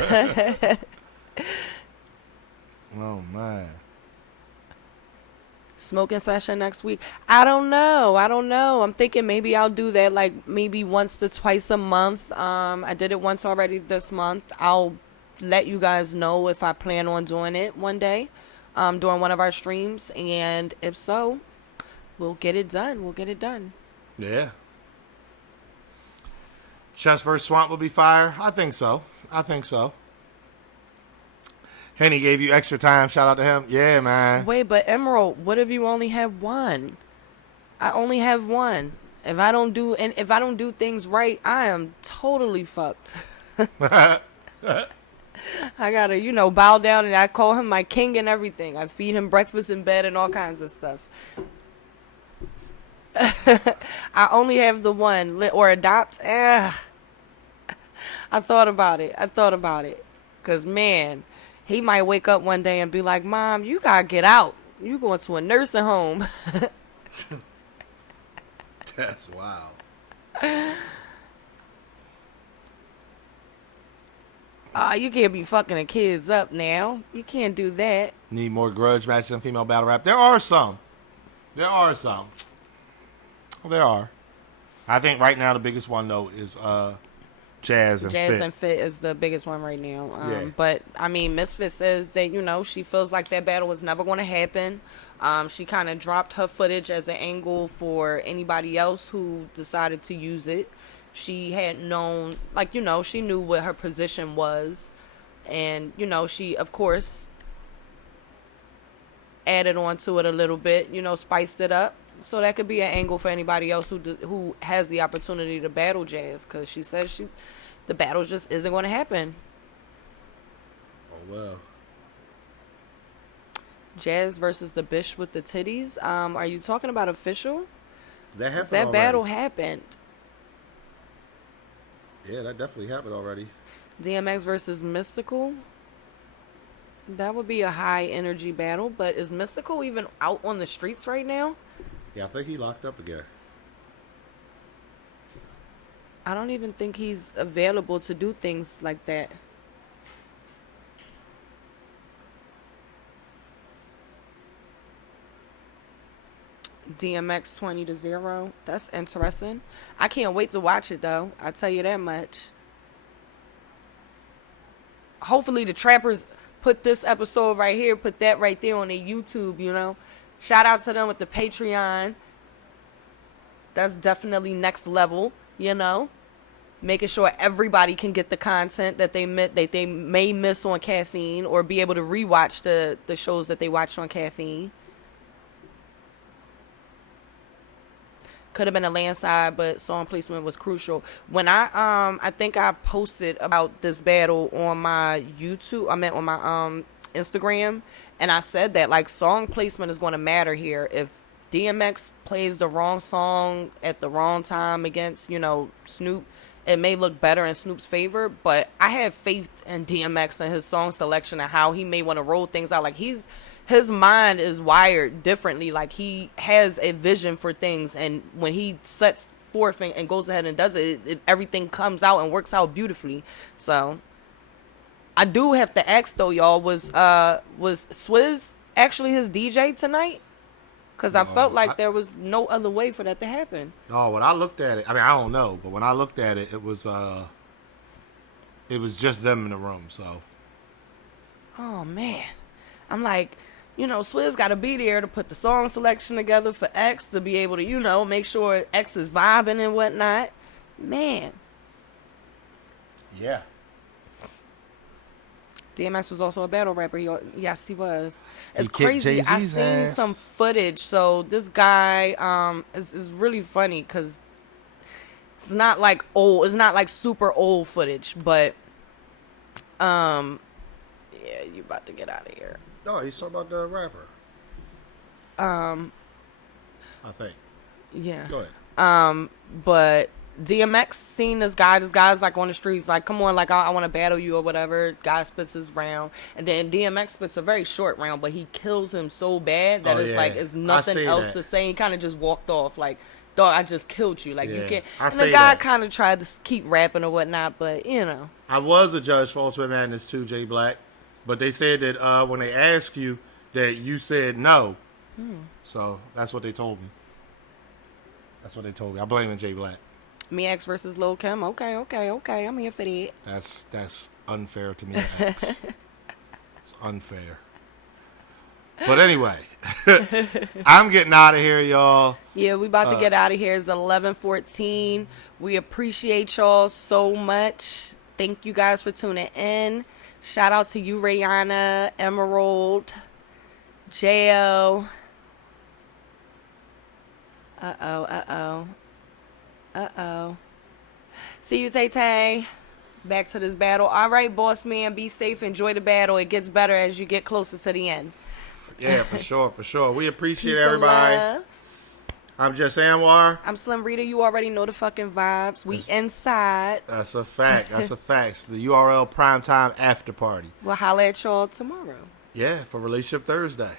Oh, man. Smoking session next week. I don't know. I'm thinking maybe I'll do that like maybe once to twice a month. I did it once already this month. I'll let you guys know if I plan on doing it one day during one of our streams. And if so, we'll get it done. Yeah. Chess vs. Swamp will be fire. I think so. Henny gave you extra time. Shout out to him. Yeah, man. Wait, but Emerald, what if you only have one? I only have one. If I don't do things right, I am totally fucked. I gotta, bow down, and I call him my king and everything. I feed him breakfast in bed and all kinds of stuff. I only have the one. Or adopt. I thought about it. Because, man, he might wake up one day and be like, Mom, you gotta get out. You going to a nursing home. That's wild. You can't be fucking the kids up now. You can't do that. Need more grudge matches in female battle rap. There are some. There are. I think right now the biggest one, though, is Jazz and Fit is the biggest one right now. But, I mean, Misfit says that, she feels like that battle was never going to happen. She kind of dropped her footage as an angle for anybody else who decided to use it. she had known, like, you know, she knew what her position was. And, you know, she, of course, added on to it a little bit, you know, spiced it up. So that could be an angle for anybody else who has the opportunity to battle Jazz, because she says the battle just isn't going to happen. Oh, well. Jazz versus the bitch with the titties. Are you talking about official? That happened That already. battle happened. Yeah, that definitely happened already. DMX versus Mystical. That would be a high energy battle, but is Mystical even out on the streets right now? Yeah, I think he locked up again. I don't even think he's available to do things like that. DMX 20-0. That's interesting. I can't wait to watch it though. I tell you that much. Hopefully the trappers put this episode right here, put that right there on their YouTube, you know. Shout out to them with the Patreon. That's definitely next level, you know. Making sure everybody can get the content that they may miss on Caffeine, or be able to rewatch the shows that they watched on Caffeine. Could have been a landslide, but song placement was crucial. When I think I posted about this battle on my YouTube, I meant on my Instagram, and I said that, like, song placement is going to matter here. If DMX plays the wrong song at the wrong time against, you know, Snoop, it may look better in Snoop's favor, but I have faith in DMX and his song selection and how he may want to roll things out. Like, his mind is wired differently. Like, he has a vision for things, and when he sets forth and goes ahead and does it, everything comes out and works out beautifully. So I do have to ask though, y'all, was Swizz actually his DJ tonight? Because I felt like there was no other way for that to happen. No, when I looked at it, I mean, I don't know, but when I looked at it, it was just them in the room. So, oh man, I'm like, you know, Swizz got to be there to put the song selection together for X, to be able to, you know, make sure X is vibing and whatnot. Man. yeah. DMX was also a battle rapper. Yes, he was. It's He kicked crazy. I Jay-Z's seen ass. some footage. So this guy is really funny because it's not like old. It's not like super old footage, but yeah, you about to get out of here. No, he's talking about the rapper. I think. Yeah. Go ahead. But DMX seen this guy. This guy's like on the streets, like, come on, like, I want to battle you or whatever. Guy spits his round, and then DMX spits a very short round, but he kills him so bad that it's like it's nothing else to say. He kind of just walked off, like, dog, I just killed you. Like, you can't. And the guy kind of tried to keep rapping or whatnot, but you know. I was a judge for Ultimate Madness too, Jay Black, but they said that when they asked you that you said no, so that's what they told me. That's what they told me. I blame Jay Black. Me X versus Lil Kim. Okay. I'm here for that. That's unfair to me, X. It's unfair. But anyway, I'm getting out of here, y'all. Yeah, we about to get out of here. It's 11:14. We appreciate y'all so much. Thank you guys for tuning in. Shout out to you, Rihanna, Emerald, JL. Uh-oh. See you, Tay-Tay. Back to this battle. All right, boss man, be safe. Enjoy the battle. It gets better as you get closer to the end. Yeah, for sure. We appreciate Peace and everybody. love. I'm just AnR. I'm Slim Rita. You already know the fucking vibes. We inside. That's a fact. It's the URL Primetime Afterparty. We'll holla at y'all tomorrow. Yeah, for Relationship Thursday.